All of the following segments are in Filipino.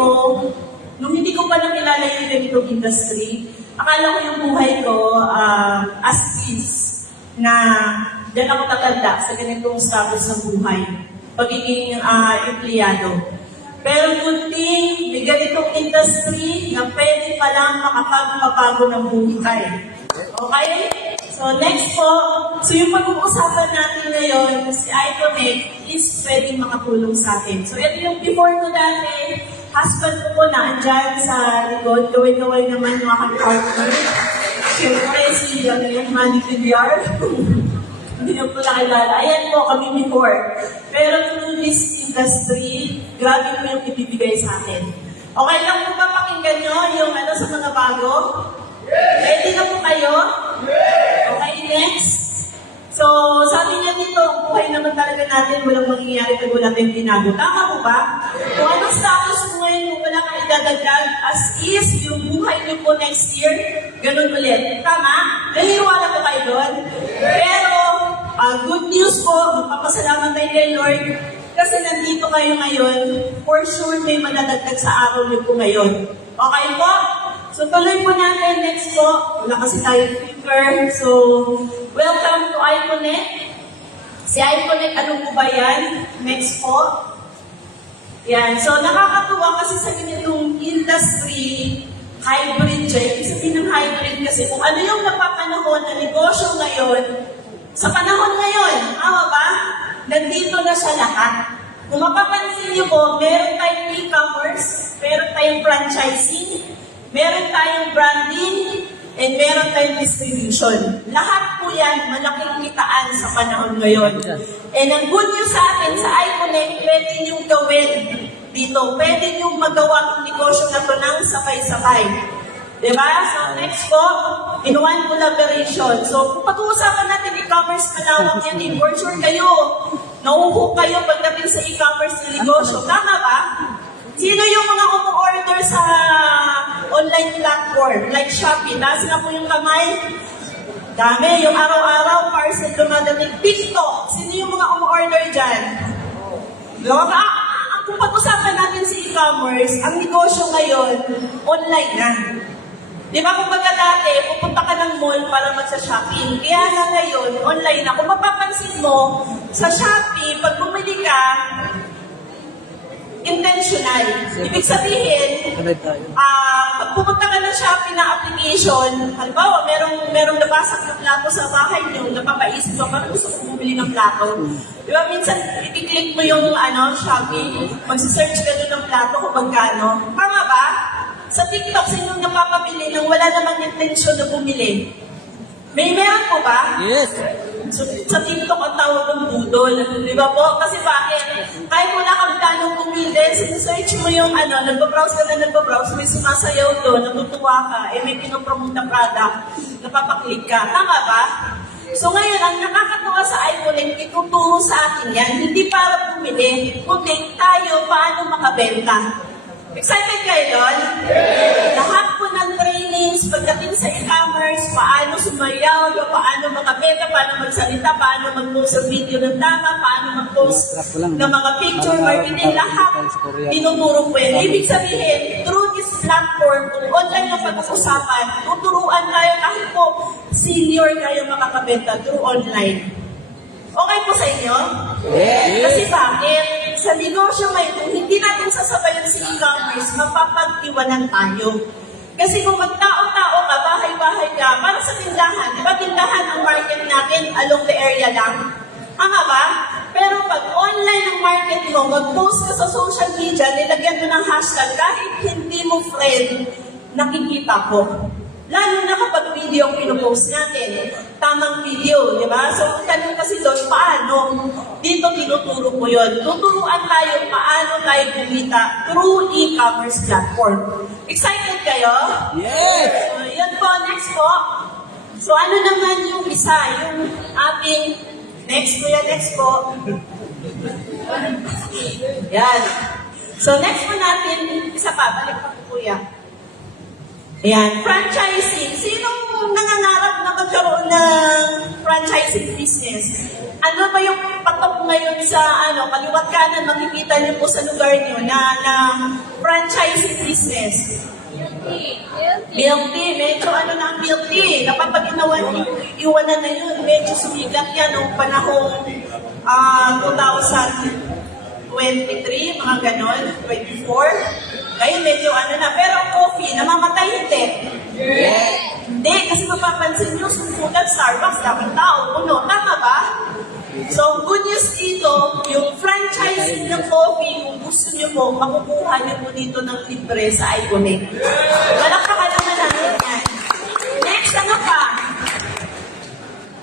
ko, nung hindi ko pa nakilala yung ganitong industry, akala ko yung buhay ko as is, na dyan ako tatanda sa ganitong status ng buhay, pagiging empleyado. Pero good thing, may ganitong industry na pwede palang makapagpabago ng buhay. Okay? So next po, so yung pag-uusapan natin ngayon, si iConnect is pwedeng makatulong sa atin. So ito yung before ko dati, husband ko po na andyan sa likod, gawin-gawin naman mga partner. Siyempre si Manny Villar. Hindi niyo po nakilala. Ayan po kami before. Pero through this industry, grabe po yung ibibigay sa atin. Okay lang po ba pakinggan nyo yung sa mga bago? Ready na po kayo? Okay, next. So, sabi niya dito, ang buhay naman talaga natin, walang mangyayari pag wala tayong binago. Tama po ba? Kung anong status mo ngayon, kung wala kang idadagdag, as is, yung buhay niyo po next year, ganun ulit. Tama? Naniniwala po kayo doon? Pero, good news po, magpapasalamat tayo kay Lord, kasi nandito kayo ngayon, for sure may madadagdag sa araw niyo po ngayon. Okay po? So, tuloy po natin. Next po, wala kasi tayo speaker. So, welcome to iConnect. Si iConnect, ano po ba yan? Next po. Yan. So, nakakatuwa kasi sa ganitong industry, hybrid siya. Ibig sabihin ng hybrid kasi kung ano yung napapanahon na negosyo ngayon, sa panahon ngayon, tama ba? Nandito na siya lahat. Kung mapapansin niyo po, meron tayong e-commerce, meron tayong franchising, meron tayong branding, and meron tayong distribution. Lahat po yan, malaking kitaan sa panahon ngayon. And ang good news sa atin, sa iConnect, pwede niyong gawin dito. Pwede niyong magawa ng negosyo na ito ng sabay-sabay. Diba? So next po, in one collaboration. So kung pag-uusapan natin e-commerce, malawak yan eh. For sure kayo, nauho kayo pagdating sa e-commerce na negosyo. Tama ba? Sino yung mga umu-order sa online platform like Shopee? Taas na po yung kamay. Dami, yung araw-araw, parcel dumadating. TikTok, sino yung mga umu-order dyan? Kung pag-usapan natin sa e-commerce, ang negosyo ngayon, online na. Di ba kung baga dati, pupunta ka ng mall para magsa-shopping. Kaya na ngayon, online na. Kung mapapansin mo, sa Shopee, pag bumili ka, intentional. Ibig sabihin, pag pupunta ka ng Shopee na application, halimbawa, merong nabasag na plato sa bahay niyo, napapaisip mo, parang gusto kong bumili ng plato. Di ba, minsan, i-click mo yung Shopee, magsisearch ka doon ng plato kung magkano. Tama ba? Sa TikTok, sino napapabili nang wala namang intensyon na bumili? Meron po ba? Yes. So, sa TikTok ang tawag ng budol. Di ba po? Kasi bakit? Kahit wala kang planong bumili, sinesearch mo yung nagbabrowse ka na nagbabrowse, may sumasayaw doon, natutuwa ka, may pinopromote na product, napapaklik ka. Tama ba? So ngayon, ang nakakatuwa sa iConnect, ituturo sa atin yan, hindi para bumili, kundi tayo paano makabenta. Excited kayo doon? Lahat po ng trainings pagdating sa e-commerce, paano sumayaw, paano makabenta, paano magsalita, paano mag-post ng video ng tama, paano mag-post ng mga picture, marketing, lahat tinuturo po yan. Ibig sabihin, through this platform, kung online ang pag-usapan, tuturuan tayo kahit po senior kayo makakabenta through online. Okay po sa inyo? Yes. Kasi bakit? Sa negosyo ngayon, kung hindi natin sasabayan sa e-commerce, mapapag-iwanan tayo. Kasi kung magtao-tao ka, bahay-bahay ka, para sa tindahan, di ba tindahan ang market natin along the area lang? Tama ba? Pero pag online ang market mo, mag-post ka sa social media, nilagyan mo ng hashtag, kahit hindi mo friend, nakikita ko. Lalo na kapag video ang pinupost natin. Tamang video, di ba? So, ang tanong kasi doon, paano? Dito tinuturo ko yun. Tuturuan tayo paano tayo kumita through e-commerce platform. Excited kayo? Yes! So, yun po, next po. So, ano naman yung isa? Yung ating, next po. Yan. So, next po natin, isa pa, balik pa po kuya. Ayan, franchising. Sinong nangangarap na magkaroon ng franchising business? Ano ba yung patok ngayon sa kaliwat kanan, makikita niyo po sa lugar niyo na franchise business? Milk tea. Medyo ano na ang milk tea. Dapat pag iwanan na yun, medyo sumigat yan noong panahong 2023, mga ganon, 24. Ngayon medyo ano na. Pero ang coffee, namamatay hindi. Hindi, kasi mapapansin nyo, sumpulan Starbucks, dapat tao, puno. Tama ba? So, good news dito, yung franchising ng coffee, kung gusto nyo po, makukuha nyo po dito ng libre sa Iconic. Malakpakan naman natin yan. Next, ano pa?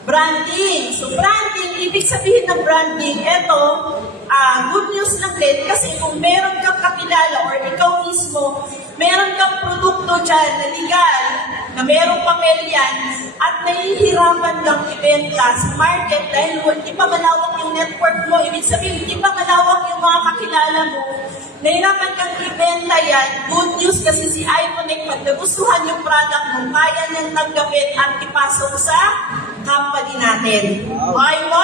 Branding. So, branding, ibig sabihin ng branding, eto, good news lang din, kasi kung meron kang kakilala or ikaw mismo, meron kang produkto dyan na legal, na merong papel yan, at nahihirapan kang ibenta sa market dahil hindi pa malawak yung network mo. Ibig sabihin, hindi pa malawak yung mga kakilala mo. Nahihirapan kang ibenta yan. Good news kasi si Iconic, pag nagustuhan yung product mo, kaya niyang tanggapin at ipasok sa company natin. Okay po?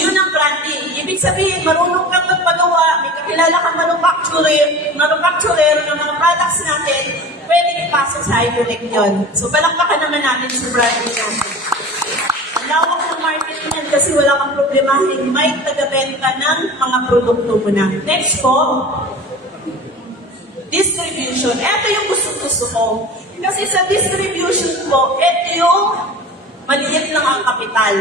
Yun ang branding. Ibig sabihin, marunong kang magpagawa, may kakilala kang manufacturer ng mga products natin, pwede ipasok sa Iconic yun. So, palakpakan naman natin sa branding natin. Ang lawak ng market niyan kasi wala kang problemahin, may taga-benta ng mga produkto mo na. Next po, distribution. Ito yung gusto ko. Kasi sa distribution po, ito yung maliit lang ang kapital.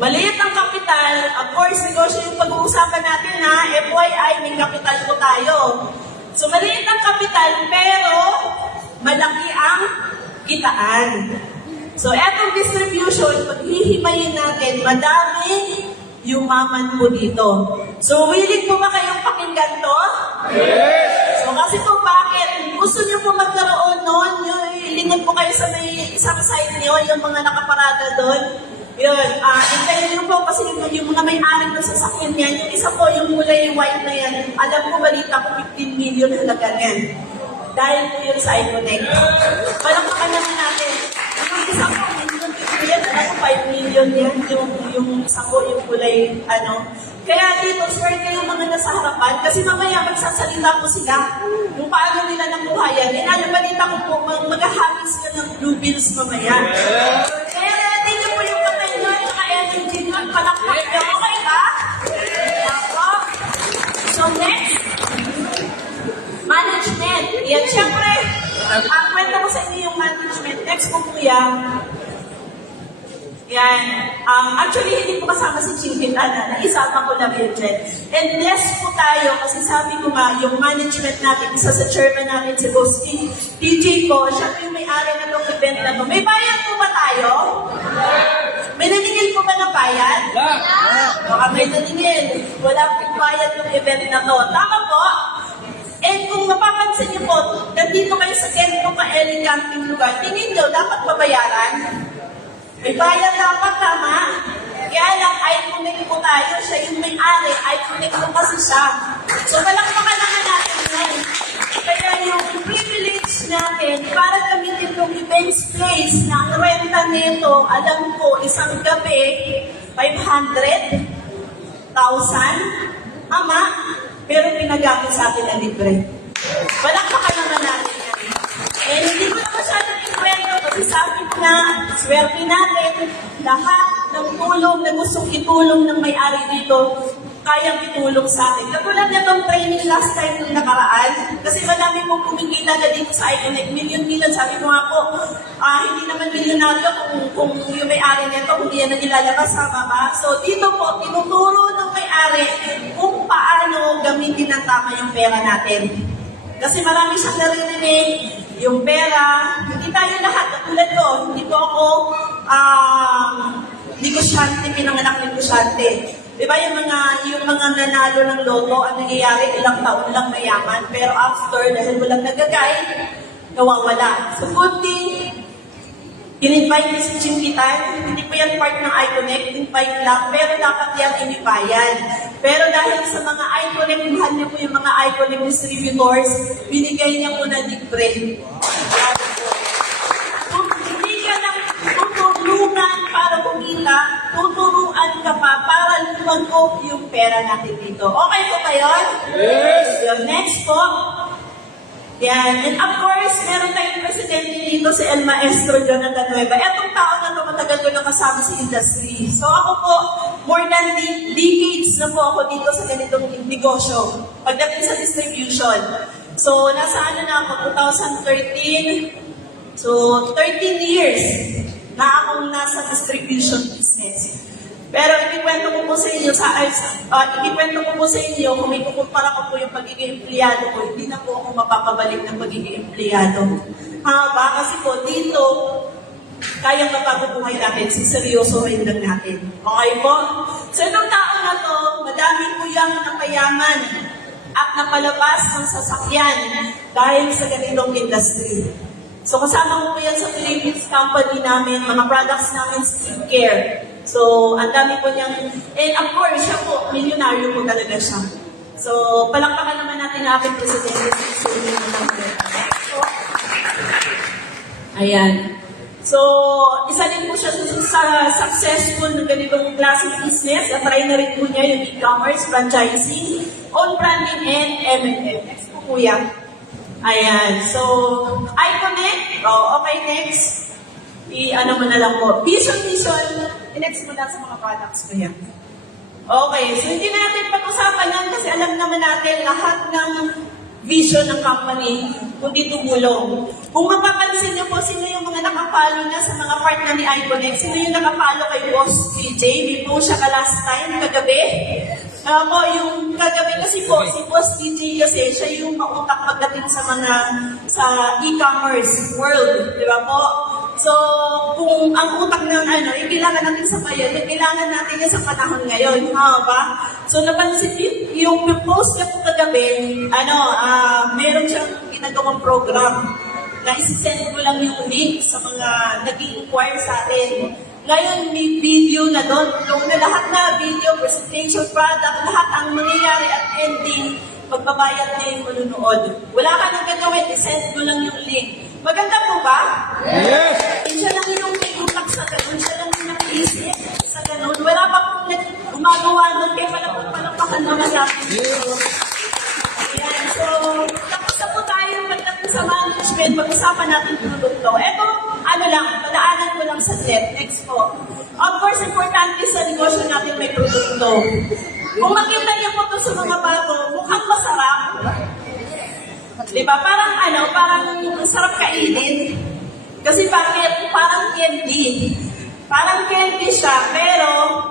Maliit ang kapital, of course, negosyo yung pag-uusapan natin na FYI, may kapital po tayo. So, maliit ang kapital, pero malaki ang kitaan. So, etong distribution, paghihimayin natin, madami yumaman po dito. So, willing po ba kayong pakinggan to? Yes! So, kasi po bakit? Gusto niyo po magkaroon noon, ilingad po kayo sa may isang side niyo, yung mga nakaparada doon. Yun, hintayin niyo po kasi yung mga may-ari ng sasakyan niyan, yung isa po, yung kulay white na yan, alam ko balita ko 15 million halaga yan. Dahil po yun sa Iconic. Palakpakan naman natin. Yung isa po, yan, alam ko 5 million yan, yung isa po, yung kulay, Kaya dito, swerte yung mga nasa harapan, kasi mamaya magsasalita po sila kung paano nila nakuha yan. Balita ko po, mag-happy sila ng blue bills mamaya. Kaya natin niyo po yung patay nyo, tsaka energy nyo, palakpak nyo. Okay ba? So next, management. Yan, syempre, kwento ko sa inyo yung management. Next po kuya. Yan. Actually, hindi po kasama si Chinkitana. Naisama ko lang yun dyan. And blessed po tayo kasi sabi ko nga, yung management natin, isa sa chairman natin, si Boss TJ ko, siya po yung may-ari na itong event na ito. May bayad po ba tayo? May naningil po ba ng bayad? Baka may naningil. Wala pong bayad yung event na to. Tama po? And kung mapapansin niyo po, nandito kayo sa Kento Kaeli camping lugar, tingin nyo, dapat pabayaran? May bayad dapat, tama? Kaya lang, Iconic po tayo. Siya yung may-ari. Iconic po kasi siya. So, palakpakan naman natin yan. Kaya yung privilege natin para gamitin yung events place na ang renta nito, alam ko, isang gabi, 500,000. Ama, pero pinagamit sa atin na libre. Palakpakan naman natin yan. Eh, hindi ko na masyadong ikwento kasi sabi ko na, swerte natin, lahat ng tulong na gustong itulong ng may-ari dito, kayang itulong sa atin. Katulad na itong training last time nung nakaraan, kasi madami pong kumikita na dito sa Iconic, million-million, sabi ko nga po, hindi naman milyonaryo kung yung may-ari nito, kung yan ang ilalabas, tama ba? So dito po, tinuturo ng may-ari kung paano gamitin ng tama yung pera natin. Kasi marami siyang naririnig, yung pera, hindi tayo lahat, katulad ko, hindi ko ako negosyante, pinanganak negosyante. Diba yung mga nanalo ng loto, ang nangyayari, ilang taon lang mayaman, pero after, dahil walang nagagay, nawawala. So good thing, in-invite ni si Chinkitan, hindi po yan part ng Iconic, invite lang, pero dapat yan inibayan. Pero dahil sa mga Iconic, mahal niya po yung mga Iconic distributors, binigay niya po na libre. Kung hindi ka lang tutulungan para kumita, tuturuan ka pa para lumago yung pera natin dito. Okay po ba yun? Yes! Yung next po, Yan. And of course, meron tayong presidente dito, si El Maestro Jonathan Nueva. Etong tao na to, matagal ko na kasama sa industry. So ako po, more than decades na po ako dito sa ganitong negosyo. Pagdating sa distribution. So, nasa ano na ako, 2013. So, 13 years na akong nasa distribution business. Pero ikikwento ko po sa inyo, kung may kukumpara ko po yung pagiging empleyado ko, hindi na po ako mapapabalik ng pagiging empleyado. Kasi po dito, kayang mapapabuhay natin, siseryosohin lang natin. Okay po? So itong tao na to, madaming kuyang napayaman at napalabas ng sasakyan dahil sa ganitong industry. So kasama ko po yan sa Philippines company namin, mga products namin, skincare. So, ang dami po niyang, and of course, siya po, milyonaryo po talaga siya. So, palakpakan naman natin ang ating presidente sa Susunod ng so, ayan. So, isa din po siya sa successful na ganitong klaseng business. At-try na rin po niya yung e-commerce, franchising, own branding, and M&M. Next po kuya. Ayan. So, iConnect. Okay, next. I-ano mo na lang po. Vision. I-next mo na sa mga products ko yan. Okay, so hindi na natin pag-usapan yan kasi alam naman natin lahat ng vision ng company kundi tumulong. Kung mapapansin niyo po, sino yung mga nakapalo na sa mga part na ni iConnect? Sino yung nakapalo kay Boss PJ? May po siya ka last time, kagabi. Yung kagabi kasi po, si Boss PJ kasi siya yung mautak pagdating sa e-commerce world. Di ba po? So, kung ang utak ng kailangan natin sa bayan, kailangan natin yan sa panahon ngayon. Ba? So, napansin yung post niya po kagabi, meron siyang ginagawang program na isi-send ko lang yung link sa mga nag-inquire sa atin. Ngayon, may video na doon. Doon na lahat na video, presentation, product, lahat ang mangyayari at ending, magbabayad niya yung manunood. Wala ka nang gagawin, i-send ko lang yung link. Maganda po ba? Yes! Siya lang yung may utak sa ganun. Siya lang yung nakiisip sa ganun. Wala pa pong gumagawa nun. Kaya palakpakan naman natin dito. Ayan. So, tapos na po tayo pagdating sa management. Pag-usapan natin produkto. Ito, padaanan ko lang sa net. Next po. Of course, importante sa negosyo natin may produkto. Kung makita niyo po ito sa mga bago, mukhang masarap. Diba? Parang sarap kainin. Kasi bakit? Parang candy. Parang candy siya, pero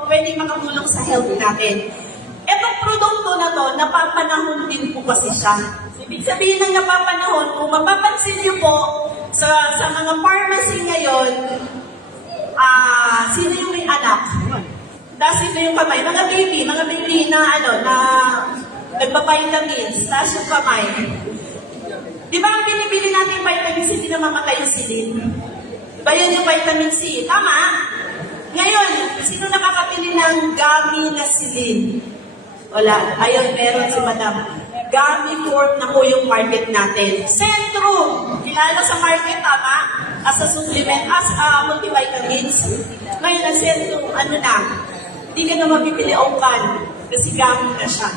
pwede makatulong sa health natin. Etong produkto na to, napapanahon din po kasi siya. Ibig sabihin ng napapanahon, kung mapapansin niyo po, sa mga pharmacy ngayon, sino yung may anak? Sino yung kamay? Mga baby na nagpa-vitamins, tapos yung kamay. Di ba ang binibili natin vitamin C, hindi na mamatay yung silin? Di ba yun yung vitamin C? Tama? Ngayon, sino nakakabili ng gummy na silin? Wala. Ayun, meron si Madam. Gummy Corp na po yung market natin. Centrum, kilala sa market, tama? As a supplement, as a multivitamins. Ngayon, ang Centrum, hindi ka na mabibili okan kasi gummy na siya.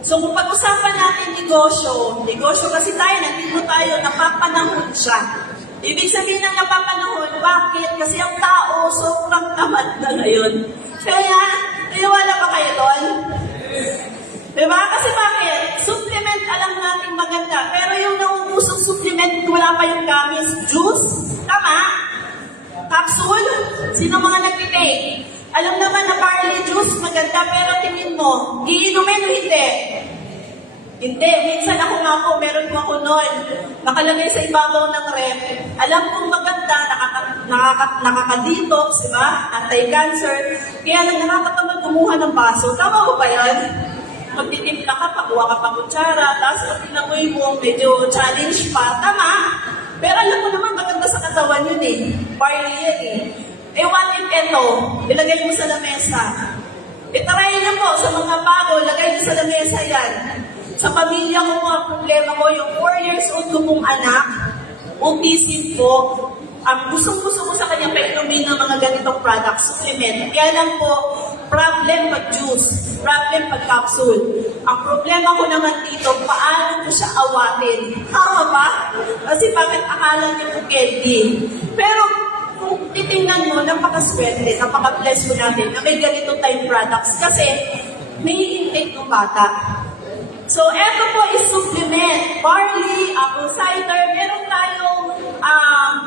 So kung pag-usapan natin negosyo kasi tayo, nandito tayo, napapanahon siya. Ibig sabihin ng napapanahon, bakit? Kasi ang tao, sobrang tamad na ngayon. Kaya, naniwala ba kayo doon? Diba? Kasi bakit? Supplement, alam natin maganda. Pero yung nauusong supplement, wala pa yung gamis. Juice? Tama? Capsule? Sino mga nagtitake? Alam naman na barley juice, maganda, pero tingin mo, iinumin o hindi? Hindi. Minsan ako, meron po ako noon. Nakalagay sa ibabaw ng rep. Alam kong maganda, nakaka-detox, diba? Anti-cancer. Kaya lang nakakatamad kumuha ng baso. Tama mo ba yan? Magtitimpla ka, pakuha ka pa kutsara, tapos pag tinamoy mo, medyo challenge pa. Tama? Pero alam mo naman, maganda sa katawan yun eh. Barley yan eh. What if ito, ilagay mo sa lamesa. Itry niyo po sa mga bago, ilagay niyo sa lamesa yan. Sa pamilya ko po, ang problema ko, yung 4 years old ko pong anak, autism po, ang gustong-gusto ko sa kanya painumin ng mga ganitong products, supplement. Kaya lang po, problem pag juice, problem pag capsule. Ang problema ko naman dito, paano ko siya awatin? Tama ba? Kasi bakit akala niyo po candy? Pero kung titingnan mo, napakaswerte, napaka-bless mo natin na may ganito tayong products kasi nai-intake ng bata. So, eto po is supplement, barley, apple cider, meron tayong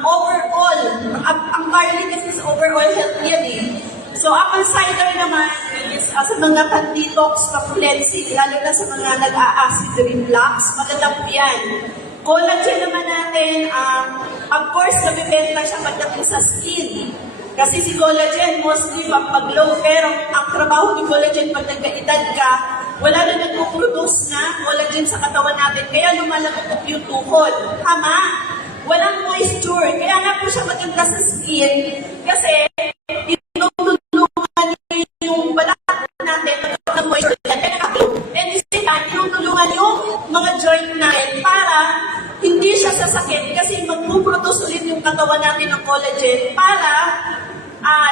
overall. Ang barley kasi is overall health yan eh. So, apple cider naman is sa mga pan-detox, pa-cleansing, lalo na sa mga nag-a-acid reflux, maganda po yan. Collagen naman natin, of course, nabibenta siya pagdating sa skin. Kasi si collagen, mostly pag-glow, pero ang trabaho ni collagen pag nagka-edad ka, wala na nagpo-produce na collagen sa katawan natin, kaya lumalagot yung tuhod. Tama? Walang moisture. Kaya nga po siya maganda sa skin, kasi tinutulungan yung balat natin ng moisture. And tinutulungan yung mga joint natin para hindi siya sasakit kasi magpuproduce ulit yung katawan natin ng collagen para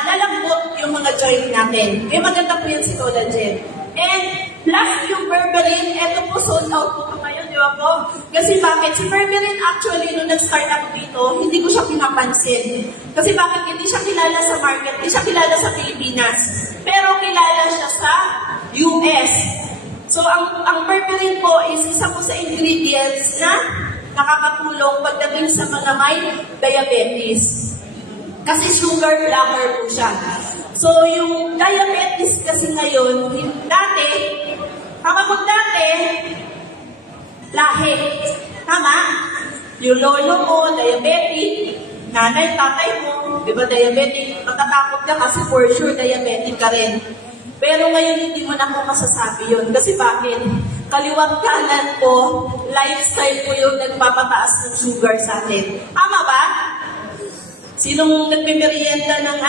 lalambot yung mga joint natin. Kaya maganda po yan si collagen. And plus yung berberine, eto po sold out po ngayon, di ba po? Kasi bakit? Si berberine actually, nung nag-start ako dito, hindi ko siya pinapansin. Kasi bakit? Hindi siya kilala sa market, hindi siya kilala sa Pilipinas. Pero kilala siya sa US. So ang berberine po is isa po sa ingredients na nakakatulong pagdating sa mga may diabetes. Kasi sugar blocker po siya. So, yung diabetes kasi ngayon, dati, lahi. Tama? Yung lolo mo, diabetic, nanay, tatay mo, di ba diabetic, matatakot ka kasi for sure diabetic ka rin. Pero ngayon, hindi mo na ako masasabi yun. Kasi bakit? Kaliwat kanan po, lifestyle po yung nagpapataas ng sugar sa atin. Tama ba? Sinong nagpiperienda ng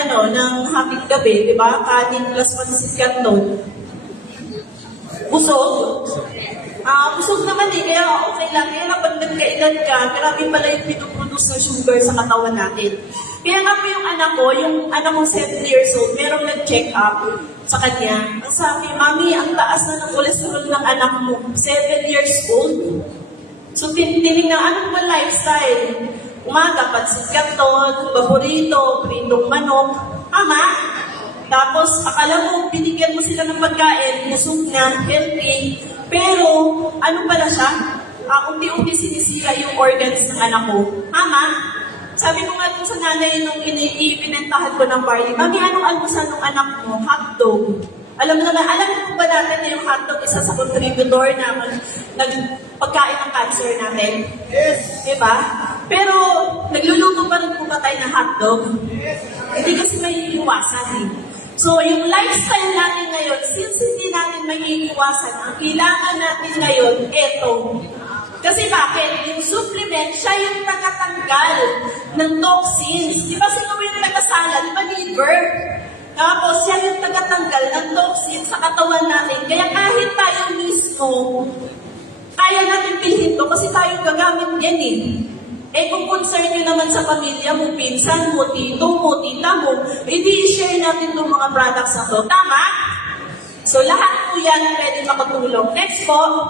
hapit gabi, di ba? Kanin plus pansit canton. Busog. Busog naman eh, kaya okay lang. Kaya pag nagkaedad ka, grabe pala yung pinuproduce ng sugar sa katawan natin. Kaya nga po yung anak kong 7 years old, merong nag-check up sa kanya. Ang sabi, Mami, ang taas na ng cholesterol ng anak mo. 7 years old. So, tinignan, anong ba lifestyle? Umaga, pansit canton, paborito, pritong manok. Tama? Tapos, akala mo, binigyan mo sila ng pagkain, busog na, healthy. Pero, ano pala siya? Unti-unti sinisira yung organs ng anak ko. Tama? Sabi ko nga sa nanay nung ipinentahan ko ng barley, Mami, anong almusal ng anak mo? Hotdog. Alam mo ba natin na yung hotdog isa sa contributor na pagkain ng cancer natin? Yes. Diba? Pero, nagluluto pa rin po ba tayo ng hotdog? Yes. Hindi kasi may iiwasan eh. So, yung lifestyle natin ngayon, since hindi natin may iiwasan, ang kailangan natin ngayon, eto. Kasi bakit? Yung supplement, siya yung tagatanggal ng toxins. Di ba sino mo yung tagasala? Di ba liver? Tapos, siya yung tagatanggal ng toxins sa katawan natin. Kaya kahit tayo mismo, kaya natin bilhin to kasi tayo gagamit yan eh. Eh kung concern nyo naman sa pamilya mo, pinsan mo, tito mo, tita mo, hindi i-share natin itong mga products na to. Tama? So lahat po yan pwede makatulong. Next po,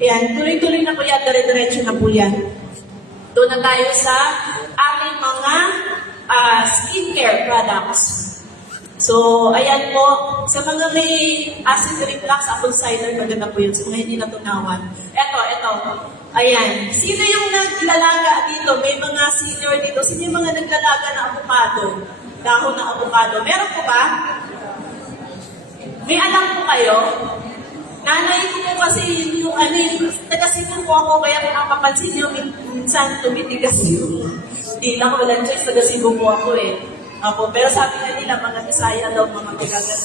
ayan, tuloy-tuloy na po yan, dire-diretso na po yan. Doon na tayo sa ating mga skincare products. So, ayan po, sa mga may acid reflux, apple cider, maganda po yun. Sa mga hindi natunawan. Eto. Ayan. Sino yung naglalaga dito? May mga senior dito. Sino yung mga naglalaga ng avocado? Dahon ng avocado. Meron po ba? May alam po kayo? Nanay ko po kasi yung taga-Cebu po ako, kaya kung mapapansin nyo, minsan tumitigas yung dila ko. Walang choice, taga-Cebu po ako eh. Apo, pero sabi nga nila, mga Bisaya daw, mga magaganda.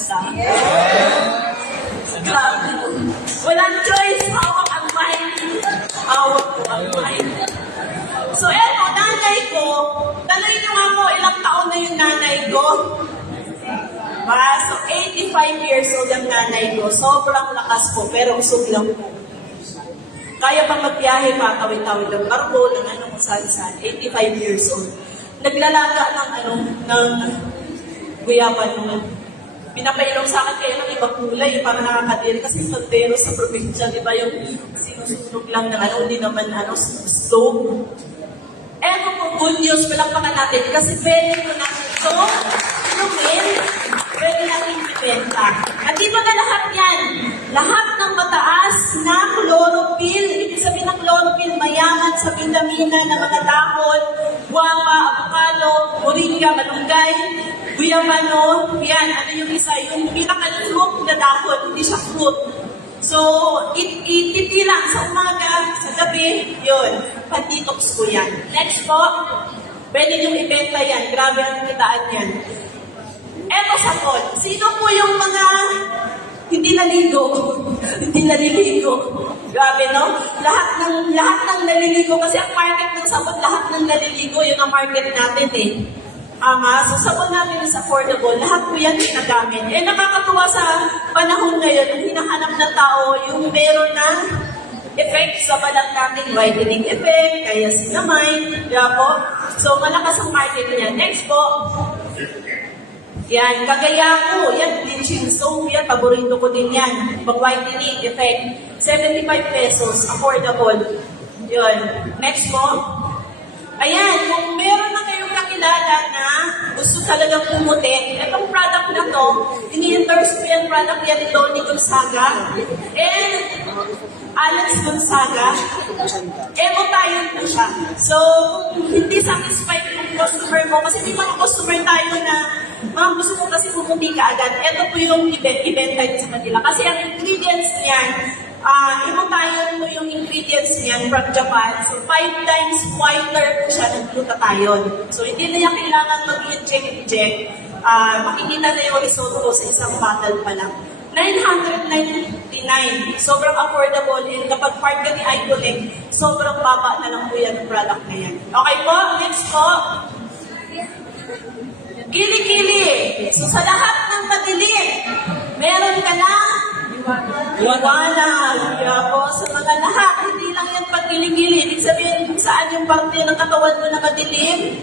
Grabe. Walang choice, hawak ang mind. Hawak ko ang mind. So, eto, nanay ko, tanay nyo nga po, ilang taon na yung nanay ko? So, 85 years old ang nanay ko. Sobrang lakas po, pero usog lang po. Kaya pang magbiyahe pa, tawid-tawid ng barko, ng kung saan-saan. 85 years old. Naglalaga ng guyaba naman. pinapailaw sa akin kaya ng ibang kulay, para nakakadiri. Kasi pagdero sa probinsya, di ba yung sinusunog lang ng hindi naman stove. Eto po, good news, palakpakan natin. Kasi pwede ko natin ito, inumin, pwede natin ibenta. At di ba na lahat yan? Lahat ng mataas na chlorophyll, ibig sabihin ng chlorophyll, mayaman sa vitamina na mga dahon, guava, avocado, moringa, malunggay, guyabano, yan, ano yung isa, yung pinaka-fruit na dahon, hindi siya fruit. So, ititilang sa umaga, sa gabi, yun, pan-detox ko yan. Next po, pwede nyo ibenta yan, grabe ang kitaan yan. Eto sa call, sino po yung mga hindi naligo? Hindi naliligo. Grabe, no? Lahat ng naliligo, kasi ang market ng sabon, lahat ng naliligo, yun ang market natin eh. So sabon natin is affordable, lahat po yan ginagamit. Nakakatuwa sa panahon ngayon, yung hinahanap ng tao, yung meron ng effect sa balat natin, whitening effect, kaya cinnamide, po. So malakas ang market niya. Next po, yan, kagaya ko, yan, bleaching soap, yan, paborito ko din yan. Pag-whitening effect, 75 pesos, affordable. Yun. Next po. Ayan, kung meron na kayong kakilala na gusto talagang pumuti, itong product na to, ini-endorse ko yung product yan ni Tony Gonzaga and Alex Gonzaga. Tayo po siya. So, kung hindi satisfied yung customer mo, kasi may mga customer tayo na, ma'am, gusto mo kasi pumuti ka agad. Ito po yung ibenta nyo sa kanila. Kasi ang ingredients niyan, tayo po yung ingredients niyan from Japan. So, 5 times whiter po siya ng glutathione. So, hindi na yan kailangan mag-inject. Makikita na yung result ko sa isang bottle pa lang. 999. Sobrang affordable. And kapag part ka ni iConnect, sobrang baba na lang po yan ng product na yan. Okay po? Next po. Kili-kili. So, sa lahat ng madilim, meron ka na liwanag. Po, sa mga lahat, hindi lang yan pagkiling-gili. Ibig sabihin kung saan yung parte ng katawan mo na madilim.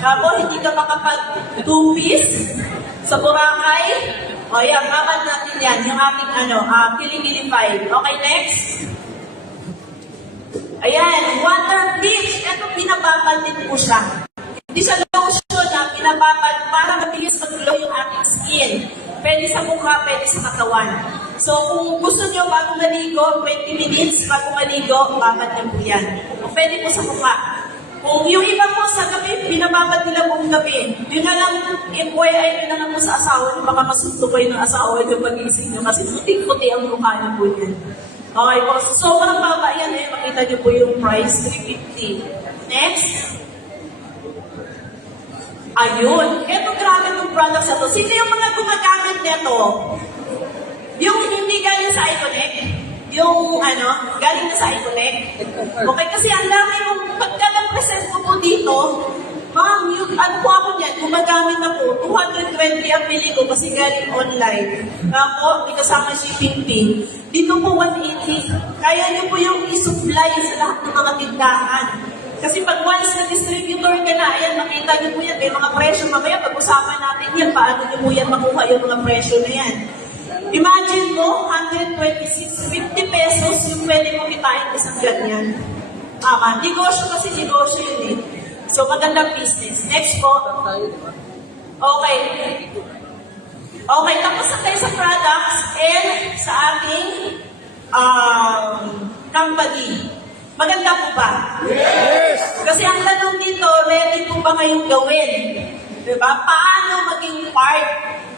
Po, hindi ka makapag-two-piece sa Boracay. O yan, mamad natin yan. Yung ating kiling-gili 5. Okay, next. Ayan, water bleach. Ito, pinababal din po siya. Hindi siya lotion na pinababal para mabilis mag-glow yung ating skin. Pwede sa mukha, pwede sa katawan. So, kung gusto nyo bago maligo, 20 minutes bago maligo, babad niyo po yan. O pwede po sa mukha. Kung yung iba po sa gabi, binababad nila buong gabi. Yun na lang, FYI nyo na lang po sa asawa nyo, baka masundo kayo ng asawa nyo pag-ising nyo, kasi puti-puti ang mukha nyo po yan. Okay po, so sobrang baba yan eh. Makita nyo po yung price, 350. Next. Ayun. Eto, grabe itong products na to. Sino yung mga gumagamit nito? Yung hindi galing sa iConnect? Yung galing na sa iConnect? Okay, kasi ang dami kong pagka nag-present ko po dito, ma'am, yung po ako niyan, gumagamit na po, 220 ang bili ko kasi galing online. Ako, may kasama shipping fee. Dito po 180. Kaya niyo po yung i-supply sa lahat ng mga tindahan. Kasi pag once na distributor ka na, ayan, makita niyo po yan, may mga presyo. Mamaya, pag-usapan natin yan, paano niyo po yan makuha yung mga presyo na yan. Imagine mo, 126, 50 pesos yung pwede mo kitain isang ganyan. Negosyo kasi negosyo yun eh. So, magandang business. Next po. Okay. Okay, tapos na tayo sa products and sa ating company. Maganda po ba? Yes! Kasi ang tanong dito, ready po ba kayong gawin? Diba? Paano maging part?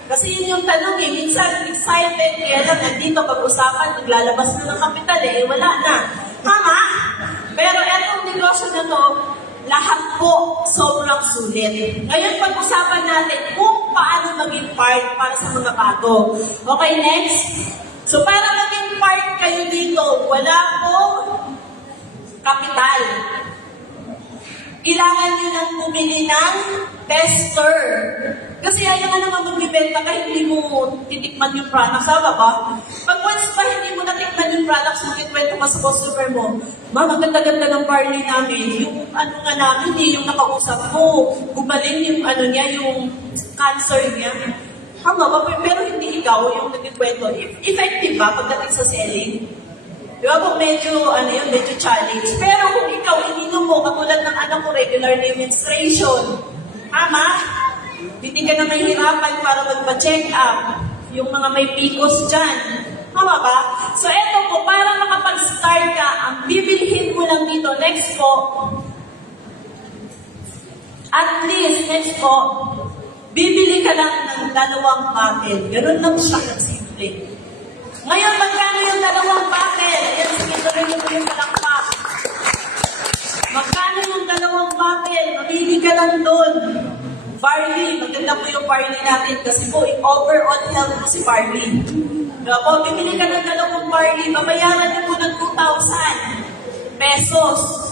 Kasi yun yung tanong eh. Minsan, excited, kaya lang nandito pag-usapan, maglalabas na ng kapital eh, wala na. Tama? Pero etong negosyo na to, lahat po sobrang sulit. Ngayon, pag-usapan natin kung paano maging part para sa mga bago. Okay, next. So, para maging part kayo dito, wala po kapital. Kailangan nyo nang bumili ng tester. Kasi ayaw nga naman magbibenta ka, hindi mo titikman yung products. Tama ba? Pag once pa hindi mo natikman yung products, magkikwento ka sa customer mo, ma'am, ang ganda-ganda ng barley namin. Yung nga namin, yung nakausap mo, gumaling yung niya, yung cancer niya. Tama ba? Pero hindi ikaw yung nagkikwento. Effective ba pagdating sa selling? Di ba po medyo, medyo challenge. Pero kung ikaw, ininom mo, katulad ng anak ko, regularly menstruation, tama? Hindi ka na mahihirapan para magpa-check up. Yung mga may PCOS dyan. Tama ba? So eto po, para makapag-start ka, ang bibilhin mo lang dito, next po, at least, next po, bibili ka lang ng 2 bottle. Ganun lang siya simple. Ngayon, magkano yung 2 bottle? Yan, sige, tuloy mo yung palakpak. Magkano yung 2 bottle? Mamili ka lang doon. Barley, maganda po yung barley natin kasi po, overall health po si barley. Diba po, bibili ka ng 2 barley, babayaran niyo po ng 2,000 pesos.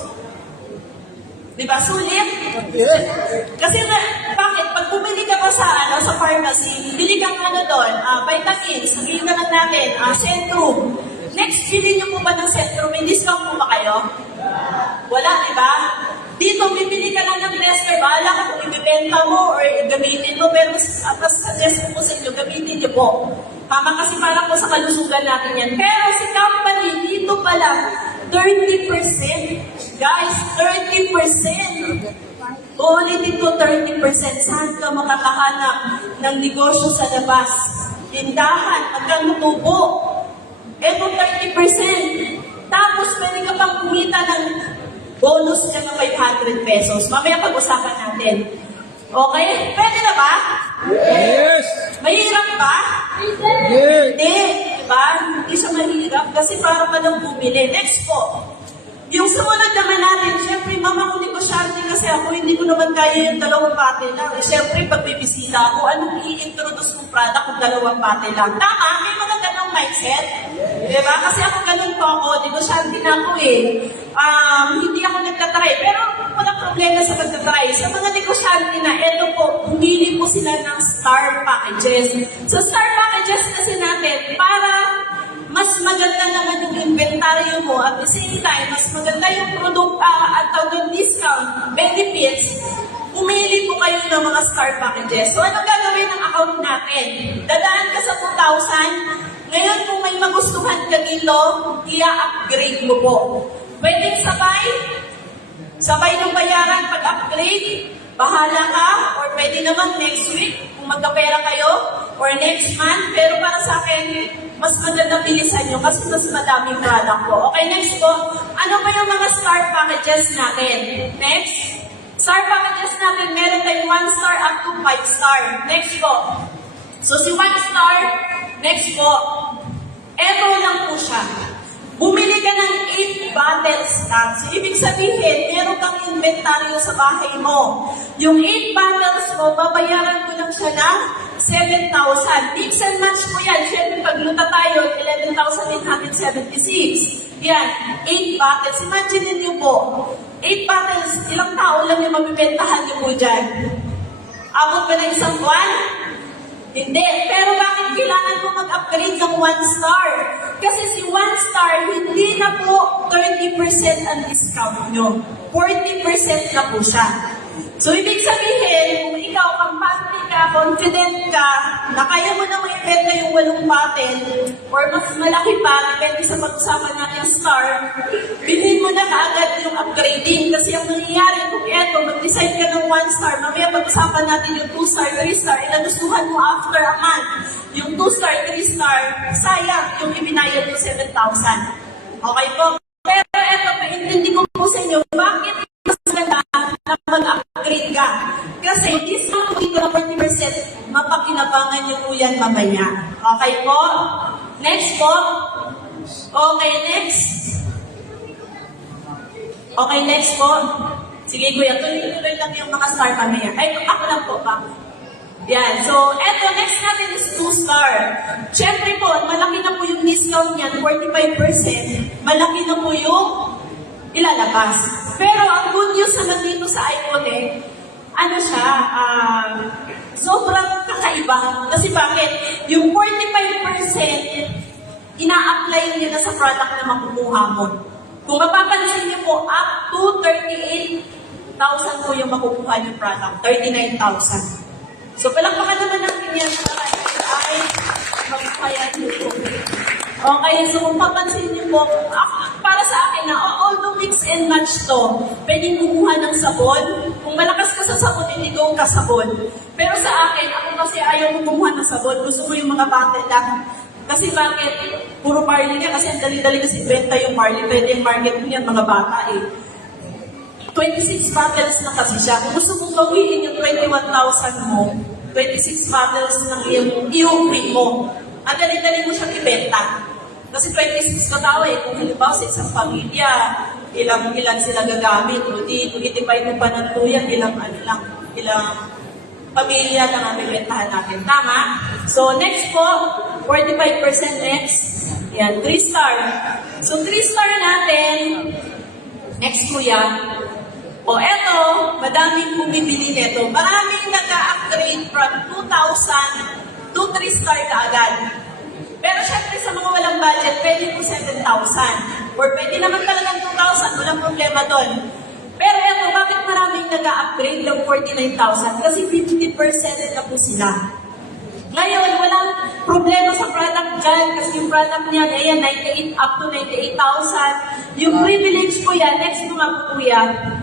Diba, sulit? Yes. Kasi bakit? Pag bumili ka pa sa pharmacy, bili kang doon, vitamins, sabihin na lang natin, Centrum. Next, bili niyo po ba ng Centrum? May discount po ba kayo? Wala, diba? Dito, bibili ka lang ng tester. Bahala ka kung ibibenta mo or gamitin mo, pero mas suggest ko sa inyo, gamitin niyo po. Tama kasi para po sa kalusugan natin yan. Pero si company, dito pa lang, 30%. Guys, 30%. Only dito 30%. Saan ka makakahanap ng negosyo sa labas? Tindahan, hanggang tubo. Ito 30%. Tapos pwede ka pang kumita ng bonus ka ng 500 pesos. Mamaya pag-usapan natin. Okay? Pwede na ba? Yes. Mahirap ba? Yes. Hindi. Diba? Hindi siya mahirap kasi para pa lang bumili. Next po. Yung sumunod naman natin, syempre, mama ko negosyante kasi ako, hindi ko naman kaya yung 2 bottle lang. Syempre, pag may bisita ako, anong i-introduce mong product kung 2 bottle lang? Tama, may mga ganong mindset. Diba? Kasi ako ganun po ako, negosyante na ako eh. Hindi ako nagtatry. Pero walang problema sa pagtatry. Sa mga negosyante na, eto po, humili po sila ng star packages. So, star packages kasi natin, para mas maganda naman yung inventaryo mo at the same time, mas maganda yung product at tawag discount, benefits, pumili po kayo ng mga star packages. So, ano gagawin ng account natin? Dadaan ka sa 2,000. Ngayon, kung may magustuhan ka dito, i-upgrade mo po. Pwedeng sabay ng bayaran pag-upgrade, bahala ka, or pwede naman next week, kung magkapera kayo, or next month, pero para sa akin, mas maganda bilisan nyo kasi mas madaming product po. Okay, next po. Ano ba yung mga star packages natin? Next. Star packages natin, meron tayong 1 star up to 5 star. Next po. So, si 1 star, next po, eto lang po siya. Bumili ka ng 8 bottles lang. So, ibig sabihin, meron kang inventaryo sa bahay mo. Yung 8 bottles mo, babayaran ko lang siya ng 7,000. Mix and match po yan. Siyempre, pagluta tayo, 11,876. Yan, 8 bottles. Imagine niyo po, 8 bottles, ilang tao lang yung mabibentahan niyo po dyan? Abot ba na isang buwan? Hindi. Pero bakit kailangan mo mag-upgrade ng 1 star? Kasi si 1 star, hindi na po 30% ang discount nyo. 40% na po siya. So, ibig sabihin, kung ikaw, kampante ka, confident ka, na kaya mo na maibenta yung 8 bottle, or mas malaki pa, depende sa pag-usapan natin star, bilhin mo na kaagad yung upgrading. Kasi ang nangyayari, kung eto, mag-decide ka ng 1 star, mamaya pag-usapan natin yung 2 star, 3 star, ilagustuhan mo after a month. Yung 2 star, 3 star, sayang yung ibinayad yung 7,000. Okay po? Pero eto, paintindi ko po sa inyo, bakit mas maganda na mag-upgrade ka? Kasi discount dito na 40%, mapakinabangan nyo po yan mamaya. Okay po? Next po. Okay, next. Okay, next po. Sige kuya, tuloy lang yung mga star mamaya. Ay, ako lang po pa. Yan. So, eto, next natin is 2 star. Siyempre po, malaki na po yung discount niyan, 45%. Malaki na po yung ilalabas. Pero ang good news naman dito sa Iconic, ano siya, sobrang kakaiba. Kasi bakit? Yung 45%, ina-apply nila sa product na makukuha mo. Kung mapapansin niyo po, up to 38,000 po yung makukuha yung product. 39,000. So, palakpakan naman natin yan. Mabuhayan niyo po. Okay, so kung papansin niyo po, para sa akin na, although mix and match to, pwedeng kumuha ng sabon. Kung malakas ka sa sabon, hindi go ka sabon. Pero sa akin, ako kasi ayaw mo kumuha ng sabon. Gusto ko yung mga bottle lang. Kasi bakit? Puro barley niya, kasi ang dali-dali kasi benta yung barley. Pwede yung market mo yan, mga bata eh. 26 bottles na kasi siya. Kung gusto mong gawin yung 21,000 mo, 26 bottles ng iyong free mo. Ang dali-dali mo siyang ibenta. Kasi 26 katao eh. Kung halimbawa sa isang pamilya, ilan sila gagamit. O di, itibay mo pa ng tuyan, ilang pamilya na ang bibentahan natin. Tama? So, next po, 45% next. Yan, 3 star. So, 3 star natin, next po yan. O, eto, madaming bumibili nito. Maraming nag-upgrade from 2,000 to 3 star kaagad. Pero syempre sa mga walang budget, pwede po 7,000. Or pwede naman talagang 2,000, walang problema doon. Pero eto, bakit maraming nag-upgrade ng 49,000? Kasi 50% na po sila. Ngayon, walang problema sa product dyan kasi yung product niya, ayan, 98 up to 98,000. Yung privilege po yan, next mo nga po yan.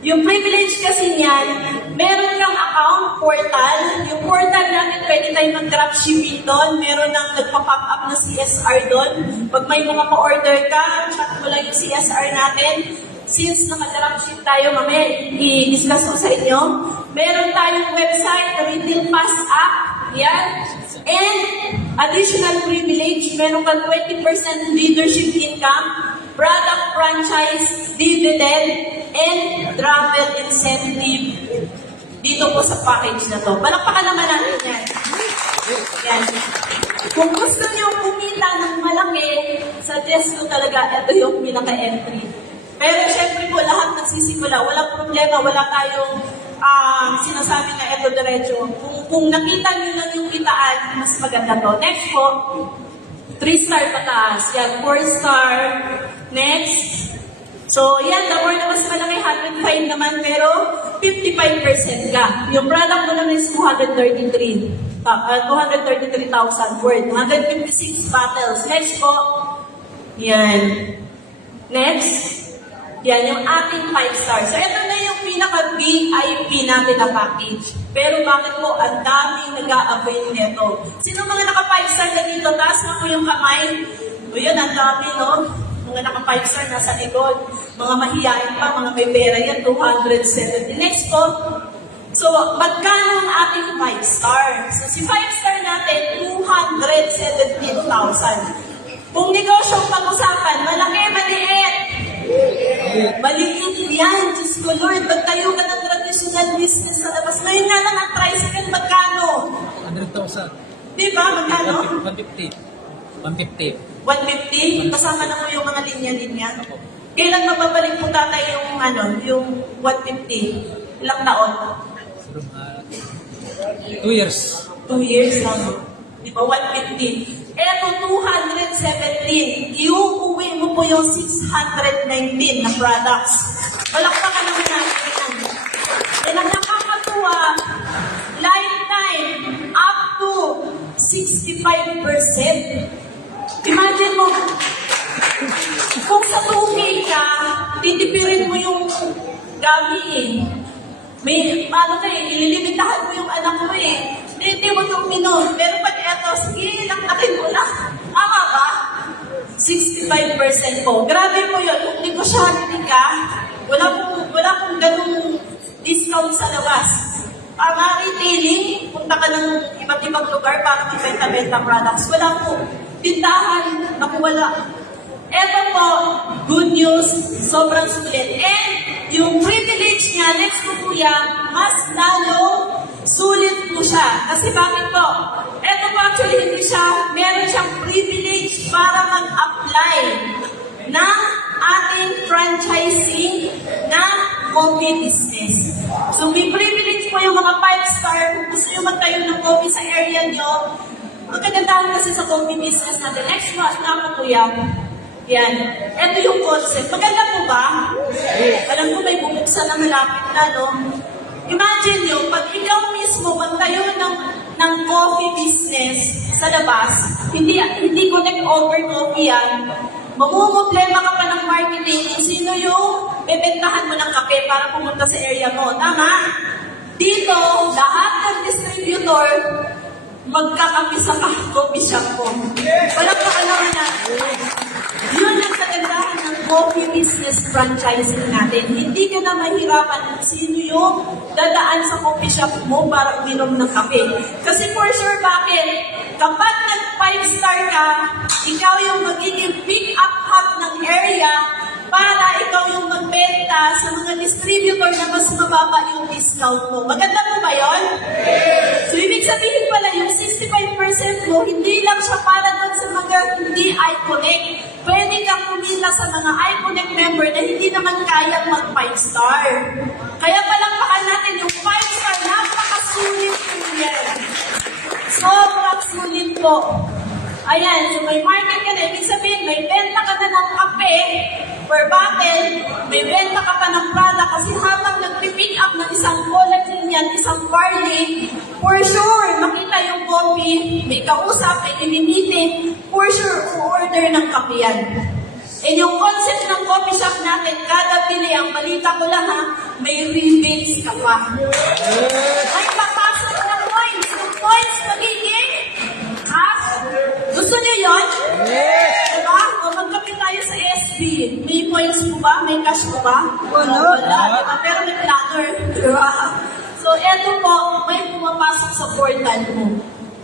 Yung privilege kasi niyan, meron kang account portal. Yung portal natin, pwede tayo mag-dropshipping doon. Meron nang nagpa-pop up na CSR doon. Pag may mga pa-order ka, chat mo lang yung CSR natin. Since naka-dropship tayo, mamaya i-discuss ko sa inyo. Meron tayong website, Retail Pass app. Yan. And additional privilege, meron kang 20% leadership income, product franchise, dividend, and travel incentive dito po sa package na to. Palakpakan naman natin yan. Yan. Kung gusto niyo kumita ng malaki, suggest ko talaga, ito yung pinaka-entry. Pero syempre po, lahat nagsisimula. Walang problema, wala tayong sinasabi na ito diretso. Kung nakita niyo lang yung kitaan, mas maganda to. Next po, 3 star pataas. Yan, 4 star. Next. So, yan, the more na mas malaki, 105 naman, pero 55% ka. Yung product mo naman is 233,000 worth. 156 bottles. Next po. Yan. Next. Yan, yung ating 5 star. So, ito na yung pinaka-VIP natin na package. Pero bakit po ang daming nag-a-avail nito? Sino mga naka-5 star na dito? Taas na po yung kamay. O yun, ang dami, no? Mga naka-5 star nasa likod. Mga mahihain pa, mga may pera yan, 270. Next po. So, magkano ang ating 5 star? So, si 5 star natin, 217,000. Kung negosyo ang pag-usapan, malaki, maliit. Maliit yan, Diyos ko Lord, magtayo ka ng traditional business sa labas. Ngayon nga lang ang tricycle, magkano? 100,000. Di ba, magkano? 150. 150? Kasama na mo yung mga linya-linya. Kailan mababalik po tatay yung 150? Ilang taon? 2 years. 2 years lang. Di ba, 150? Eto, 217. Iuuwi mo po yung 619 na products. Palakpakan naman natin yan. And ang nakakatuwa, lifetime up to 65%. Imagine mo, kung sa 2K ka, titipirin mo yung gabi eh. May, ililimitahan mo yung anak mo eh. Hindi mo itong minom. Pero pag eto, sige, laktakin mo lang. Tama ba? 65% po. Grabe po yun. Kung negosyante ka, wala pong ganung discount sa labas. Retailing, punta ka ng iba't ibang lugar para magbenta-benta products. Wala po. Tindahan, naku wala. Eto po, good news, sobrang sulit. And yung privilege niya, next po po yan, mas lalo sulit po siya. Kasi bakit po? Eto po actually hindi siya, meron siyang privilege para mag-apply ng ating franchising na coffee business. So may privilege po yung mga 5 star. Kung gusto nyo magtayo ng coffee sa area nyo, ang kagandahan kasi sa coffee business natin. Next month na po yan. Yan. Ito yung concept. Maganda po ba? Alam ko may bubuksan na malapit na, no? Imagine nyo, pag ikaw mismo magtayo ng coffee business sa labas, hindi connect over coffee yan, mamumblema ka pa ng marketing kung sino yung bebentahan mo ng kape para pumunta sa area mo. Tama? Dito, lahat ng distributor, magkakapi sa coffee shop ko. Walang pakalaman natin. Yun ang kagandahan ng coffee business franchising natin. Hindi ka na mahirapan kung sino yung dadaan sa coffee shop mo para uminom ng kape. Kasi for sure, bakit? Kapag nag-5-star ka, ikaw yung magiging pick-up hub ng area para ikaw yung magbenta sa mga distributor na mas mababa yung discount mo. Maganda po ba yun? So, ibig sabihin pala, yung 65% mo, hindi lang siya para doon sa mga hindi iConnect. Pwede kang kumita sa mga iConnect member na hindi naman kayang mag 5-star. Kaya palakpakan natin yung 5-star, napakasulit po yan. Sobrang sulit po. Ayan, so may market ka na, ibig sabihin, may benta ka na ng kape per bottle, may benta ka pa ng product kasi habang nag-pick up ng isang collagen yan, isang barley, for sure, makita yung coffee, may kausap, may imimitin, for sure, order ng kape yan. And yung concept ng coffee shop natin, kada bili, ang balita ko lang ha, may rebates ka pa. Ay, papasok ng points. Yung points magiging half. Gusto niyo yun? Yes! Diba? O magkapit tayo sa SB. May points po ba? May cash po ba? Wala. Diba? Pero may planner. Diba? So, eto po, may pumapasok sa portal mo.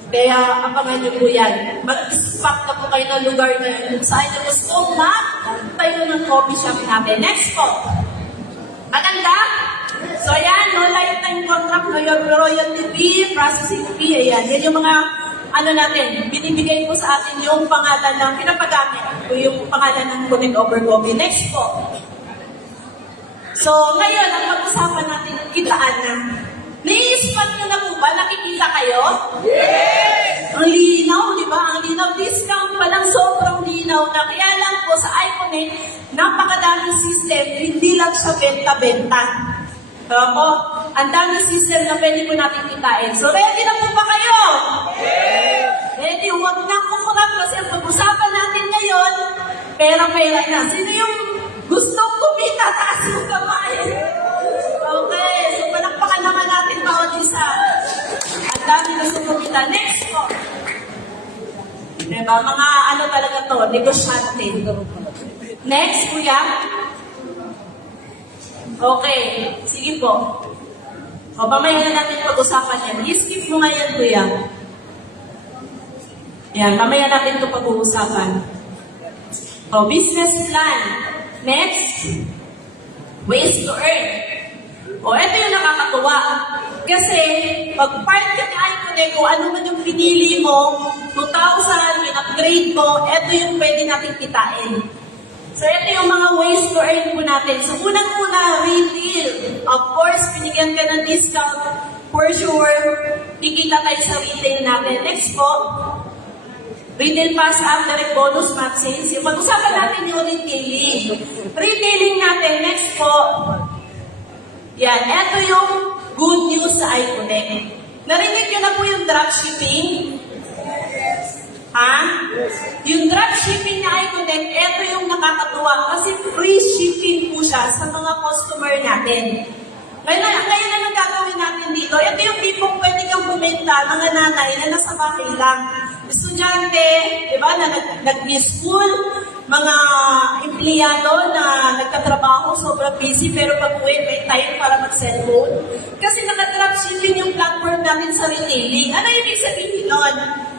Kaya, abangan niyo po yan. Mag-spot na po kayo ng lugar na yun. Kung saan niyo gusto tayo ng coffee shop natin. Next po. Maganda? So, ayan, no lifetime contract, no royalty fee, processing fee, ayan. Yan yung mga natin, binibigay po sa atin yung pangalan ng pinapagamit o yung pangalan ng Connect Over Coffee. Next po. So, ngayon, ang pag-usapan natin, kitaan na. Nai-spot nyo na po ba? Nakikita kayo? Yes! Ang linaw, di ba? Ang linaw. Discount pa lang, sobrang linaw na. Kaya lang po sa iConnect, napakadaming system, hindi lang siya benta-benta. Opo, ang daming system na pwede po natin kitain. So, ready na po ba kayo? Yes! Ready, huwag na kukurap kasi ang pag-usapan natin ngayon, pera-pera na. Sino yung gustong kumita? Taas yung kamay. Okay, so palakpakan naman natin bawat isa. Ang dami na kumita. Next po. Diba, mga talaga to, negosyante. Next, kuya. Okay, sige po. O, mamaya na natin pag-usapan yan. I-skip mo nga yan, kuya. Yan, mamaya natin ito pag-uusapan. O, business plan. Next, ways to earn. O, ito yung nakakatuwa. Kasi, pag part ka ni iConnect, kung ano man yung pinili mo, 2,000, in-upgrade mo, ito yung pwede natin kitain. So, ito yung mga ways to earn po natin. So, unang-una, retail. Of course, binigyan ka ng discount. For sure, kikita tayo sa retail natin. Next po, retail pass up, direct bonus, max sales. Yung pag-usapan natin yung retailing. Retailing natin, next po, yan, ito yung good news sa iConnect. Narinig nyo na po yung dropshipping? Ha? Yung dropshipping na iConnect, ito yung nakakatuwa kasi free shipping po siya sa mga customer natin. Ngayon na gagawin natin dito, ito yung tipong pwede kang bumenta, mga nanay na nasa bahay lang. Estudyante, di ba, na nag-school, mga empleyado na nagtatrabaho, sobrang busy, pero pag-uwi, may time para mag-cellphone. Kasi naka-dropshipping yung platform natin sa retailing. Ano yung ibig sabihin nun?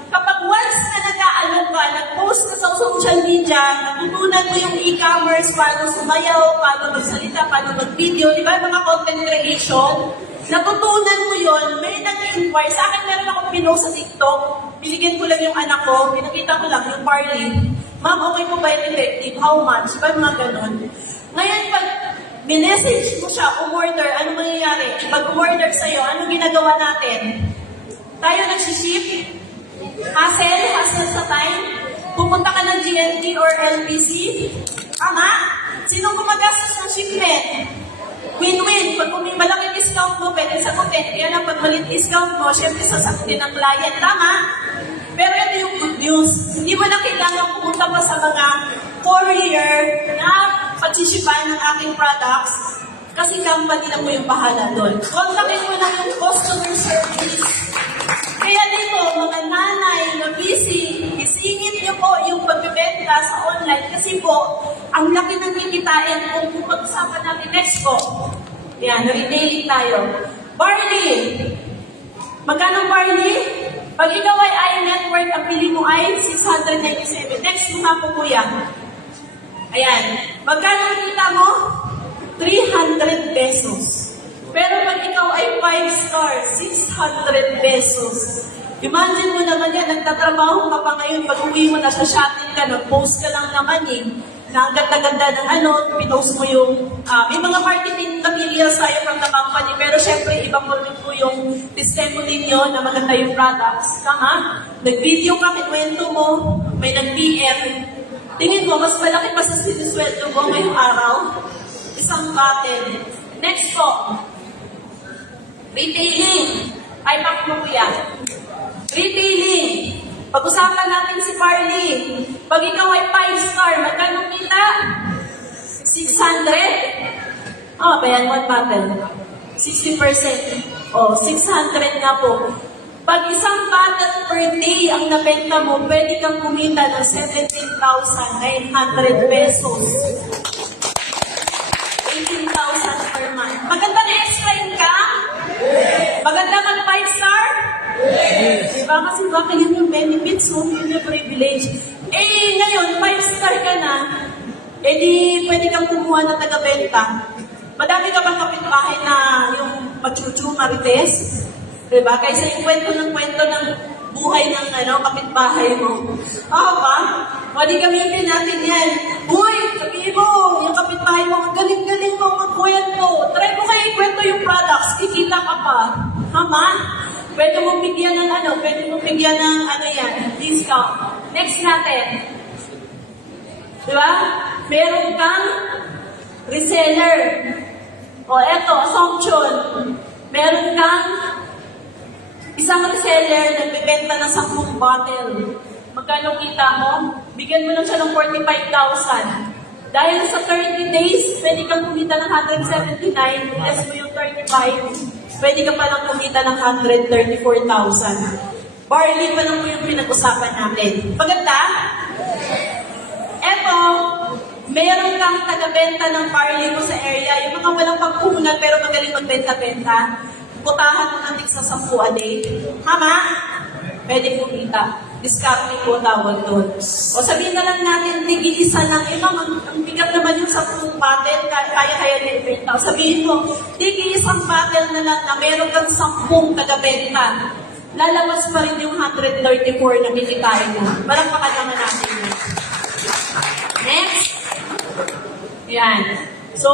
Kapag once na nag-aalok ka, nag-post ka sa social media, natutunan mo yung e-commerce, paano sumayaw, paano magsalita, paano mag-video, di ba, mga content creation, natutunan mo yon, may nag-inquire. Sa akin, meron akong pinost sa TikTok, binigyan ko lang yung anak ko, pinakita ko lang yung barley. Ma'am, okay po ba yung effective? How much? Ba mga ganon? Ngayon, pag minessage mo siya, umorder, ano mangyayari? Pag umorder sa'yo, ano ginagawa natin? Tayo nagsiship? Hassle sa time? Pupunta ka ng GNT or LBC? Tama? Sino gumagastos ng shipment? Win-win. Pag kung may malaking discount mo, pwede pwede sagutin. Kaya lang pag malit discount mo, syempre sasagutin ng client. Tama? Pero ito yung good news. Hindi mo na kailangan pumunta pa sa mga courier na pagsisipan ng aking products kasi company na po yung bahala doon. Kontakin mo lang yung customer service. Kaya dito, mga nanay na busy, isingit niyo po yung pagbibenta sa online kasi po, ang laki ng kikitain kung pag-usapan natin next po. Yan, retailing tayo. Barley. Magkano barley? Pag ikaw ay iNetwork, ang pili mo ay 697. Next mo nga po, kuya. Ayan. Magkano kita mo? 300 pesos. Pero pag ikaw ay 5-star, 600 pesos. Imagine mo naman yan, nagtatrabaho ka pa ngayon, pag uwi mo na sa shopping ka, nag-post ka lang naman eh, na ang ganda-ganda ng pinost mo yung, may mga marketing materials tayo from the company, pero syempre, iba mo rin po yung testimony ninyo na maganda yung products. Tama? Nag-video ka, kinuwento mo, may nag-PM. Tingin mo, mas malaki pa sa sinusweldo mo ngayong araw. Isang bottle. Next po. Retailing. Ay, pak mo kuya. Retailing. Pag-usapan natin si Barley. Pag ikaw ay 5-star, magkano kita? 600? Oh, bayan one bottle. 60%. Oh, 600 nga po. Pag isang bottle per day ang nabenta mo, pwede kang kumita ng 17,900 pesos. 18,000 per month. Maganda na extra income? Maganda mag 5-star? Diba? Kasi baka yun yung benefits mo, yun yung privilege. Eh, ngayon, 5-star ka na, eh di pwede kang kumuha na taga-benta. Madami ka bang kapitbahay na yung pachuchu marites? Diba? Kaysa yung kwento ng buhay ng kapitbahay mo. Ba? Pwede gamitin natin yan. Uy, sabihin mo, yung kapitbahay mo, ang galing-galing mo magkwento. Try mo kayo ikwento yung products, kikita ka pa. Tama? Pwede mo bigyan ng yan, discount. Next natin. Diba? Meron kang reseller. O, eto, assumption. Meron kang isang reseller nagbebenta ng 10 bottle. Magkano kita mo? Bigyan mo lang siya ng 45,000. Dahil sa 30 days, pwede kang kumita ng 179. Less mo yung 35, pwede ka palang kumita ng 134,000. Barley pa lang po yung pinag-usapan natin. Maganda? Eto, meron kang taga-benta ng barley mo sa area. Yung mga walang pagpuhunan pero magaling magbenta-benta. Putahan mo ng tigsa 10 a day. Tama? Pwede kumita. Discount po tawag doon. O sabihin na lang natin, tig-isa lang. Ang bigat naman yung 10 bottle, kaya nilibenta. O sabihin mo, tig-isang bottle na lang na meron kang 10 taga-benta. Lalabas pa rin yung 134 na militain mo. Malakpakan naman natin yun. Next. Yan. So,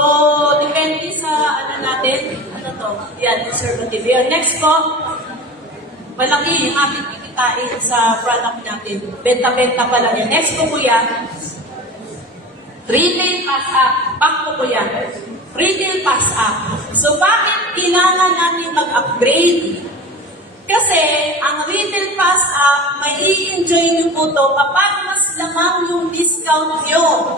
depende sa natin. Yan, conservative. Yan. Next po, malaki yung ating kikitain sa product natin. Benta-benta pala yan. Next po kuya, retail pass up. Back po kuya, retail pass up. So, bakit kailangan natin mag-upgrade? Kasi, ang retail pass up, may i-enjoy nyo po ito kapag mas lamang yung discount nyo.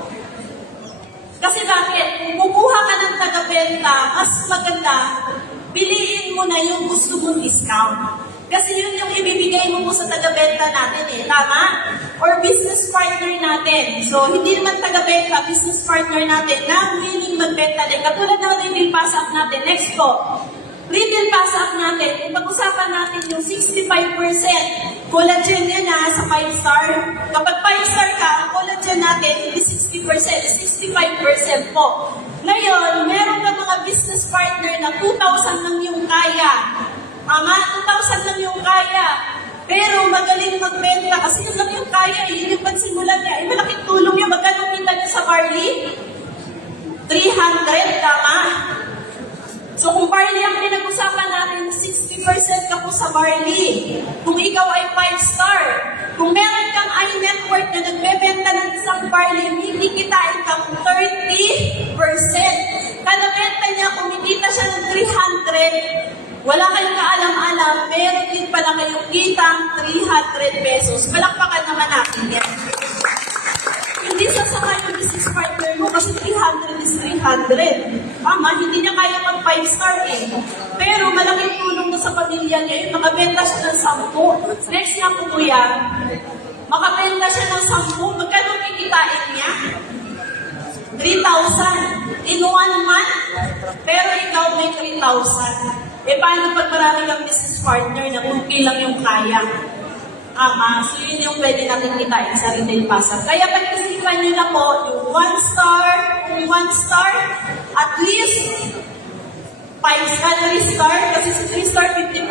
Kasi bakit? Kung kukuha ka ng taga-benta, mas maganda, piliin mo na yung gusto mong discount. Kasi yun yung ibibigay mo po sa taga-benta natin eh. Tama? Or business partner natin. So, hindi naman taga-benta, business partner natin na willing magbenta din. Katulad ng retail pass up natin. Next po. Retail pass up natin. Kung pag-usapan natin yung 65%, collagen yan sa 5-star. Kapag 5-star ka, ang collagen natin, hindi 60%, 65% po. Ngayon, meron ka mga business partner na 2,000 lang yung kaya. Tama? 2,000 lang yung kaya. Pero magaling magbenta kasi yun lang yung kaya. Yun yung pansimulan niya. Malaking tulong yun. Magkano kita niya sa barley? 300, tama? So kung barley ang pinag-usapan natin, 60% ka po sa barley. Kung ikaw ay 5-star, kung meron kang iNetwork na nagbebenta ng isang barley, kikitain ka 30%. Kada benta niya, kumikita siya ng 300, Wala kayong kaalam-alam, meron din pala kayong kitang 300 pesos. Palakpakan naman natin yan. Hindi sasama yung business partner mo kasi 300 is 300. Tama, hindi niya kaya mag 5-star eh. Pero malaking tulong na sa pamilya niya yun, makabenta siya ng 10. Next na po kuya, makabenta siya ng 10. Magkano kikitain niya? 3,000 in 1 month. Pero ikaw may 3,000. Eh paano pag marami kang business partner na 2K lang yung kaya? So yun yung pwede natin kitain sa retail pasar. Kaya pag-isipan nyo na po, yung 1 star, kung 1 star, at least 5 star, 3 star, kasi sa 3 star, 50%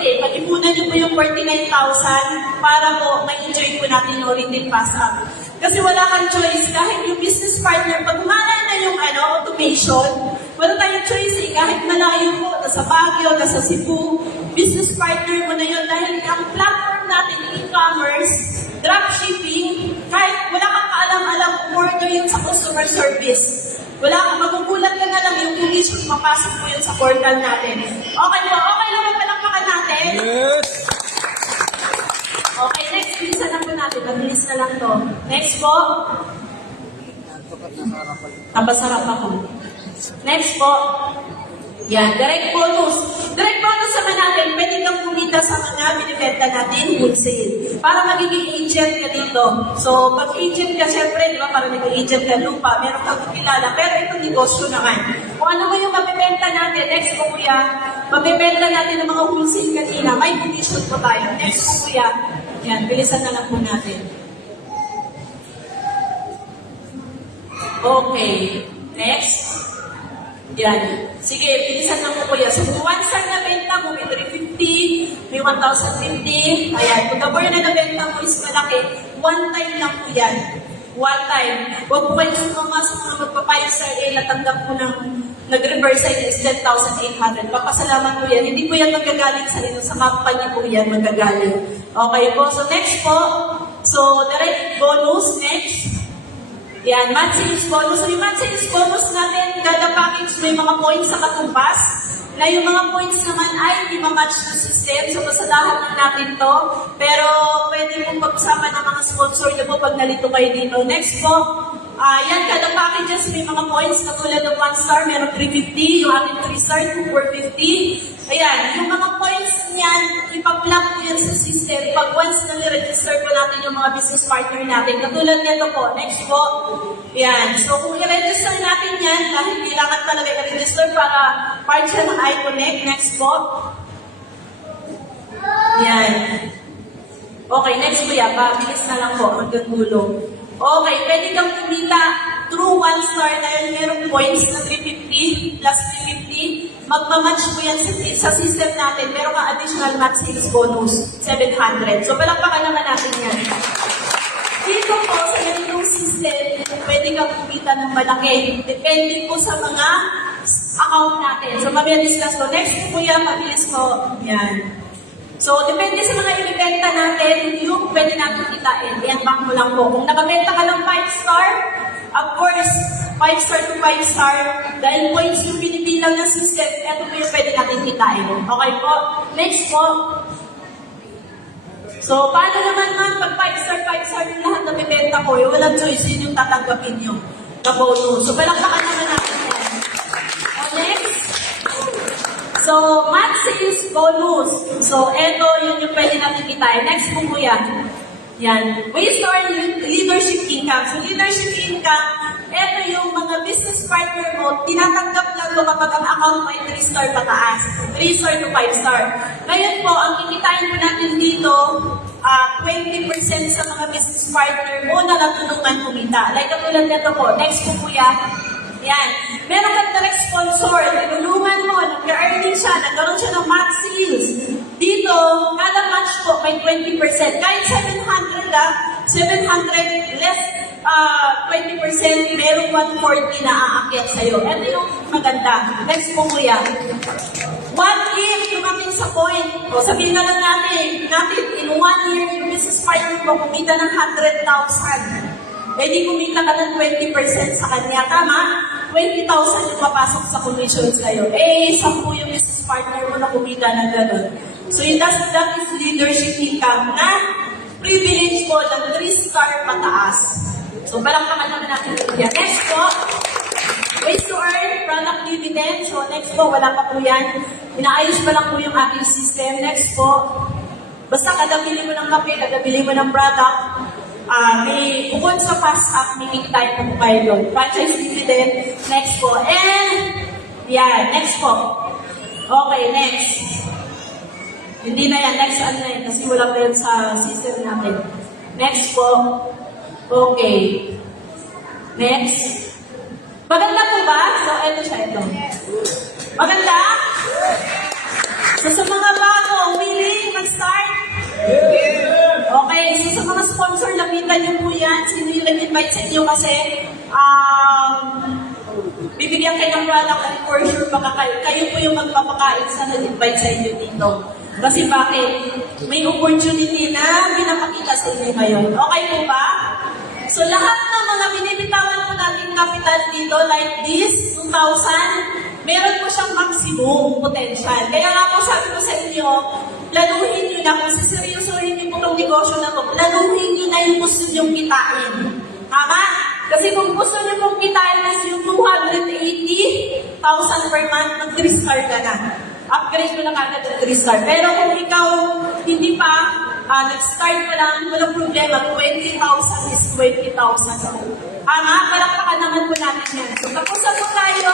eh. Pag-ipunan nyo po yung 49,000 para po ma-enjoy po natin yung retail pasar. Kasi wala kang choice, kahit yung business partner, pag malay na yung automation, wala tayong choice eh, kahit malayo po, nasa Baguio, nasa Cebu, business partner mo na yun dahil ang platform natin, e-commerce, dropshipping, kahit wala kang kaalam-alam, order yun sa customer service. Wala kang magugulat ka na lang yung commission, mapasok mo yun sa portal natin. Okay po, okay lang palakpakan natin? Yes! Okay, next, bilisan na po natin. Mabilis na lang to. Next po. Napasarap ako. Next po. Yan, direct bonus. Direct bonus naman natin, pwede kang kumita sa mga binibenta natin wholesale. Para magiging agent ka dito. So, pag agent ka, syempre, di ba, para naging agent ka lupa, meron kang kilala, pero ito negosyo naman. Kung ano ba yung mabibenta natin, next po kuya, mabibenta natin ng mga wholesale kanina, may commission po tayo. Next po kuya, yan, bilisan na lang po natin. Okay, next. Yan. Sige, bilisan lang po kuya. So, kung 1 star na benta mo, may 350, may 1,050. Ayan. Kung the more na nabenta mo is malaki, 1 time lang po yan. 1 time. Huwag po kayo sumama sa mga magpa-5-star natanggap po ng nag-reverse side is 10,800. Papasalamat po yan. Hindi po yan magagaling sa inyo. Sa company po yan magagaling. Okay po. So, next po. So, direct bonus. Next. Yan, month sales bonus. So, yung month sales bonus natin, kada package may mga points sa katumbas, na yung mga points naman ay hindi ma-match ng system. So, pasadahan lang natin to. Pero, pwede mong pagsama ng mga sponsor nyo po pag nalito kayo dito. Next po, yan, kada packages may mga points. Katulad ng 1 star, meron 350. Yung ating 3 star, 450. Ayan, yung mga points niyan, ipag-plug ko yan sa system. Pag once na ni-register po natin yung mga business partner natin. Katulad nito po, next po. Ayan, so kung i-register natin yan, dahil kailangan talaga i-register para part siya ng iConnect. Next po. Ayan. Okay, next po yan. Pabilis na lang po, magkagulong. Okay, pwede kang kumita through 1 star dahil merong points na 350 plus 350. Magmamatch po yan sa system natin. Meron kang additional match sales bonus, 700. So, palakpakan naman natin yan. Dito po, sa ganitong system, pwede kang kumita ng malaki. Depende po sa mga account natin. So, mabilis ko. Next po yan, mabilis ko. Yan. So, depende sa mga ibibenta natin, yung pwede natin kitain. Yan, back mo lang po. Kung nakabenta ka ng 5-star, of course, 5-star to 5-star, dahil points yung binibilang ng system, ito po yung pwede natin kitain. Okay po? Next po. So, paano naman man, pag 5-star yung lahat na bibenta ko, yung walang choice, yun yung tatanggapin nyo na bonus. So, palakpakan naman natin yan. Next. So, month sales bonus. So, eto yun yung pwede natin kitain. Next po kuya. Yan. Ways to earn leadership income. So, leadership income, eto yung mga business partner mo, tinatanggap lang mo kapag ang account mo ay 3-star pataas. 3-star to 5-star. Ngayon po, ang kikitain po natin dito, 20% sa mga business partner mo na natulungan kumita. Like katulad nito po. Next po kuya. Yan. Meron kang direct sponsor, tinulungan mo, nag-earning siya, nagkaroon siya ng match sales. Dito, kada match po may 20%. Kahit 700 less 20%, merong 140 na aakyat sa'yo. Ito yung maganda. Next po kuya. What if dumating sa point, o sabihin na lang natin, in 1 year, yung business partner mo kumita ng 100,000. Eh di kumita ka ng 20% sa kanya, tama? 20,000 yung papasok sa commission sa'yo. Eh, 10 yung business partner mo na kumita ng gano'n. So, that is leadership income na privilege po ng 3-star pataas. So, palakpakan naman natin yan. Next po, ways to earn product dividend. So, next po, wala pa po yan. Inaayos pa lang po yung ating system. Next po, basta kada bili mo ng kape, kada bili mo ng product, may bukod sa fast app, may kikitain po kayo doon. Franchise dividend. Next po. And, yan. Next po. Okay, next. Hindi na yan. Next ano na yan. Kasi wala pa yan sa system natin. Next po. Okay. Next. Maganda po ba? So, eto siya. Ito. Maganda? So, sa mga bago, willing mag-start? Okay. So, sa mga sponsor, lapitan niyo po yan. Sino yung nag-invite sa inyo kasi bibigyan kayo ng product at for sure kayo po yung magpapakain sa nag-invite sa inyo dito. Kasi bakit? May opportunity na pinapakita sa inyo ngayon. Okay po ba? So lahat ng mga binibitawan po natin capital dito like this, 2,000, meron po siyang maximum potential. Kaya nga po sabi ko sa inyo, planuhin nyo na kung siseryosohin nyo po itong negosyo na to, planuhin nyo na yung gusto nyo kitain. Tama? Kasi kung gusto nyo pong kitain is yung 280,000 per month, mag-3-star ka na. Upgrade mo na kagad ng 3-star. Pero kung ikaw hindi pa, nag-start pa lang, walang problema, 20,000 is 20,000. Tama? Palakpakan naman po natin yan. So, tapos na po tayo.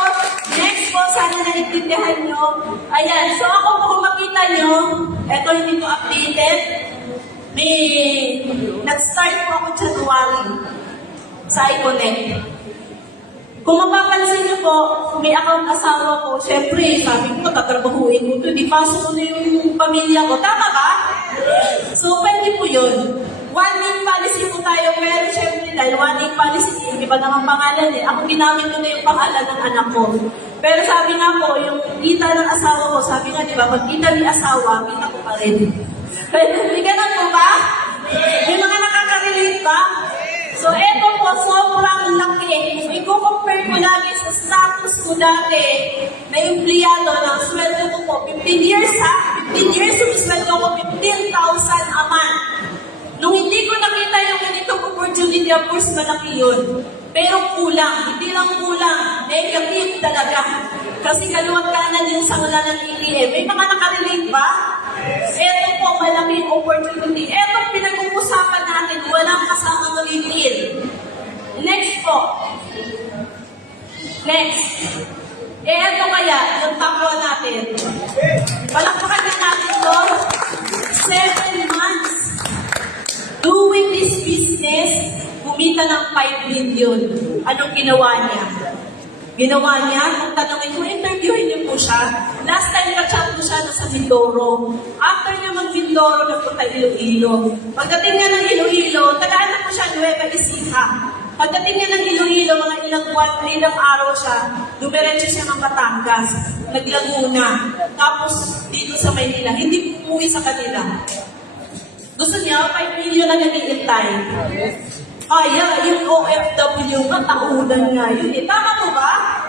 Next po, sana naintindihan nyo. Ayan, so ako po kung makita nyo, eto hindi ko updated. Nag-start po ako January sa iConnect. Kung mapapansin niyo po, may account asawa ko, syempre, sabi ko, tatrabahuin ko ito, di pasok ko na yung pamilya ko. Tama ba? So, pwede po yun. One-week policy po tayo, pero syempre, dahil one-week policy, hindi ba naman pangalan eh. Ako ginamit ko na yung pangalan ng anak ko. Pero sabi nga po, yung kita ng asawa ko, sabi nga, di ba, pag kita ni asawa, kita ko pa rin. Bigyan na po ba? Yung mga nakaka-relate ba? So, eto po, sobrang laki. I-compare ko lagi sa status ko dati na empleyado ng sweldo ko po. 15 years ha? 15 years yung sweldo ko, 15,000 a month. Nung hindi ko nakita yung ganitong opportunity, of course, malaki yun. Pero kulang. Hindi lang kulang. Negative talaga. Kasi kaluwag kanan yung sangla ng ATM. May mga nakarelate ba? Ito po, malaking opportunity. Ito, pinag-uusapan natin, walang kasamang retail. Next po. Next. Ito kaya, yung takwa natin. Palakpakan na natin to. 7 months doing this business, kumita ng 5 million. Anong ginawa niya? Ginawa niya, kung tanongin mo, interviewin niyo po siya. Last time na-chat ko siya sa Mindoro. After niya mag-Mindoro, nagpunta Iloilo. Pagdating niya ng Iloilo, tagaan po siya Nueva Ecija. Pagdating niya ng Iloilo, mga ilang buwan, ilang araw siya, dumiretso siya ng Batangas, naglaguna. Tapos dito sa Maynila, hindi umuwi sa kanila. Gusto niya, 5 million na nag-iintay. Kaya, yung OFW nga, taunan nga yun eh. Tama po ba?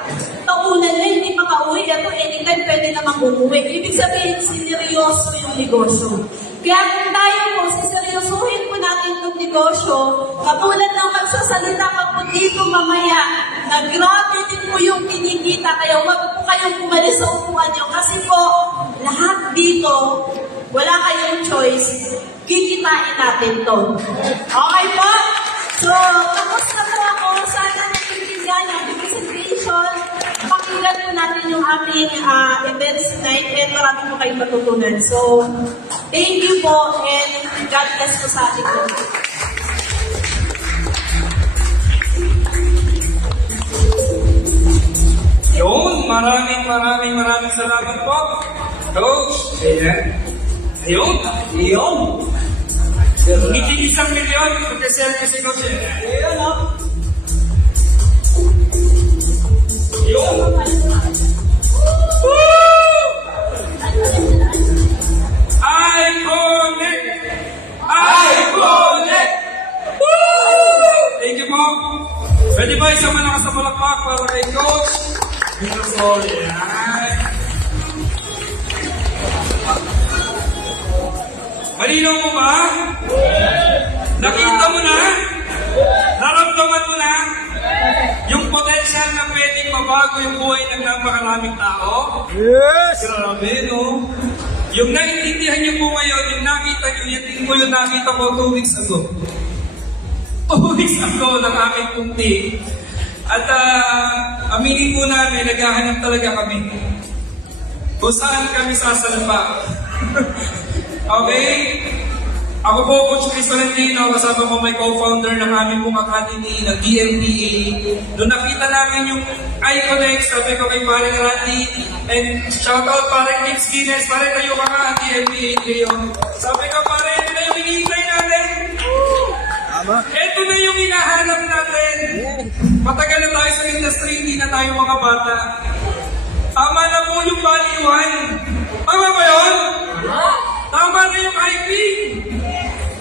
Taunan na, hindi makauwi. Ito, anytime pwede namang umuwi. Ibig sabihin, sineryoso yung negosyo. Kaya kung tayo po, siseryosohin po natin itong negosyo, katulad ng magsasalita ka po dito mamaya, na grabe din po yung kinikita. Kaya huwag po kayong umalis sa upuan nyo. Kasi po, lahat dito, wala kayong choice. Kikitain natin to. Okay po? So, tapos na po ako. Sana nakikigan yung presentation. Pakinggan po natin yung ating events tonight and marami po kayong matutunan. So, thank you po and God bless po sa ating po. Yun, maraming salamat po. Coach, ayan. Ayun. Hindi 1 milyon, pagkasel kasi ko siya. Ayun, no? Ayun. Iconic! Woo! Thank you po. Pwede ba isang malakas na palakpak para kay Coach? Malinaw mo ba? Nakita mo na? Naramdaman mo na? Yung potensyal na pwedeng mabago yung buhay ng napakaraming tao? Yes! Grabe, no? Yung naiintindihan niyo po ngayon, yung nakita niyo, yan din po yung nakita ko 2 weeks ago. 2 weeks ago ng aking pong team. At aminin po namin, naghahanap talaga kami. Kung saan kami sasalpa. Okay? Ako po, Coach Chris Valentino, kasama ko may co-founder ng aming pong academy, ng DMPA. Noong nakita namin yung iConnect, sabi ko kay Paring Randy, and shoutout Paring Nick Guinness, Paring tayo ka nga, DMPA ngayon. Sabi ko, Paring, ito na yung hinihintay natin. Ito na yung hinahanap natin. Matagal na tayo sa industry, hindi na tayo mga bata. Tama na po yung baliwan. Tama ba yun? Tama na yung IP.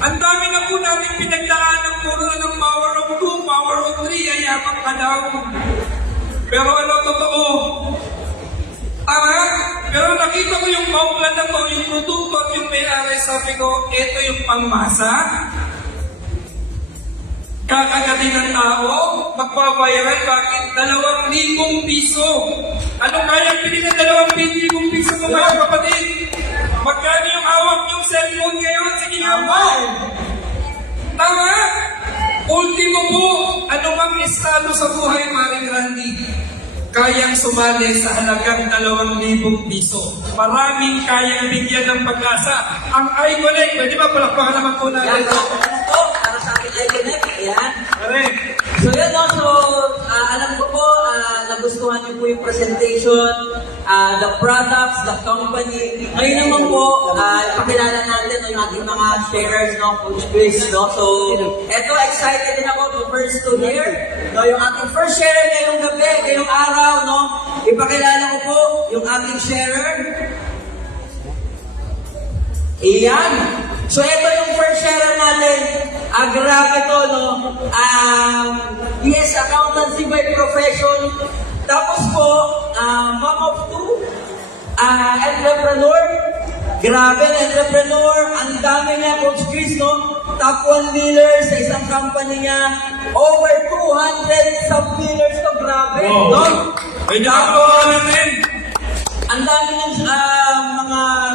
Ang dami na po namin pinagdaanan puro na ng power of 2, power of 3, ayaman ka daw. Pero ano totoo? Tama? Pero nakita ko yung pamplan na to, yung produkto at yung may-ari, sabi ko, ito yung pangmasa. Kakagatin ng tao, magbabayaran, bakit? 2,000 piso. Anong kaya bilhin ng 2,000 piso mo mga kapatid? Magkano yung hawak yung cellphone ngayon? Sige nga po. Tama? Ultimo po, anumang estado sa buhay, Maring Randy, kayang sumali sa halagang 2,000 piso. Maraming kayang bigyan ng pag-asa. Ang iConnect, pwede ba palakpakan naman po natin? Yan, ano po, para sa ating iConnect, yan. Correct. So yun, no, so alam ko po, nagustuhan niyo po yung presentation, the products, the company. Ngayon naman po, pakilala natin no, yung ating mga sharers, no, Coach Chris, no. So, eto, excited din ako to first to hear, no, yung ating first sharer ngayong gabi, ngayong araw, no. Ipakilala ko po yung ating sharer. Iyan. So, ito yung first sharer natin. Grabe to, no? Yes, accountancy by profession. Tapos po, mom of 2, entrepreneur. Grabe, entrepreneur. Ang dami niya, Coach Chris, no? Top 1 biller sa isang company niya. Over 200 sub-billers to. Grabe, Wow. no? Ay, nakakuha natin. Ang dami ng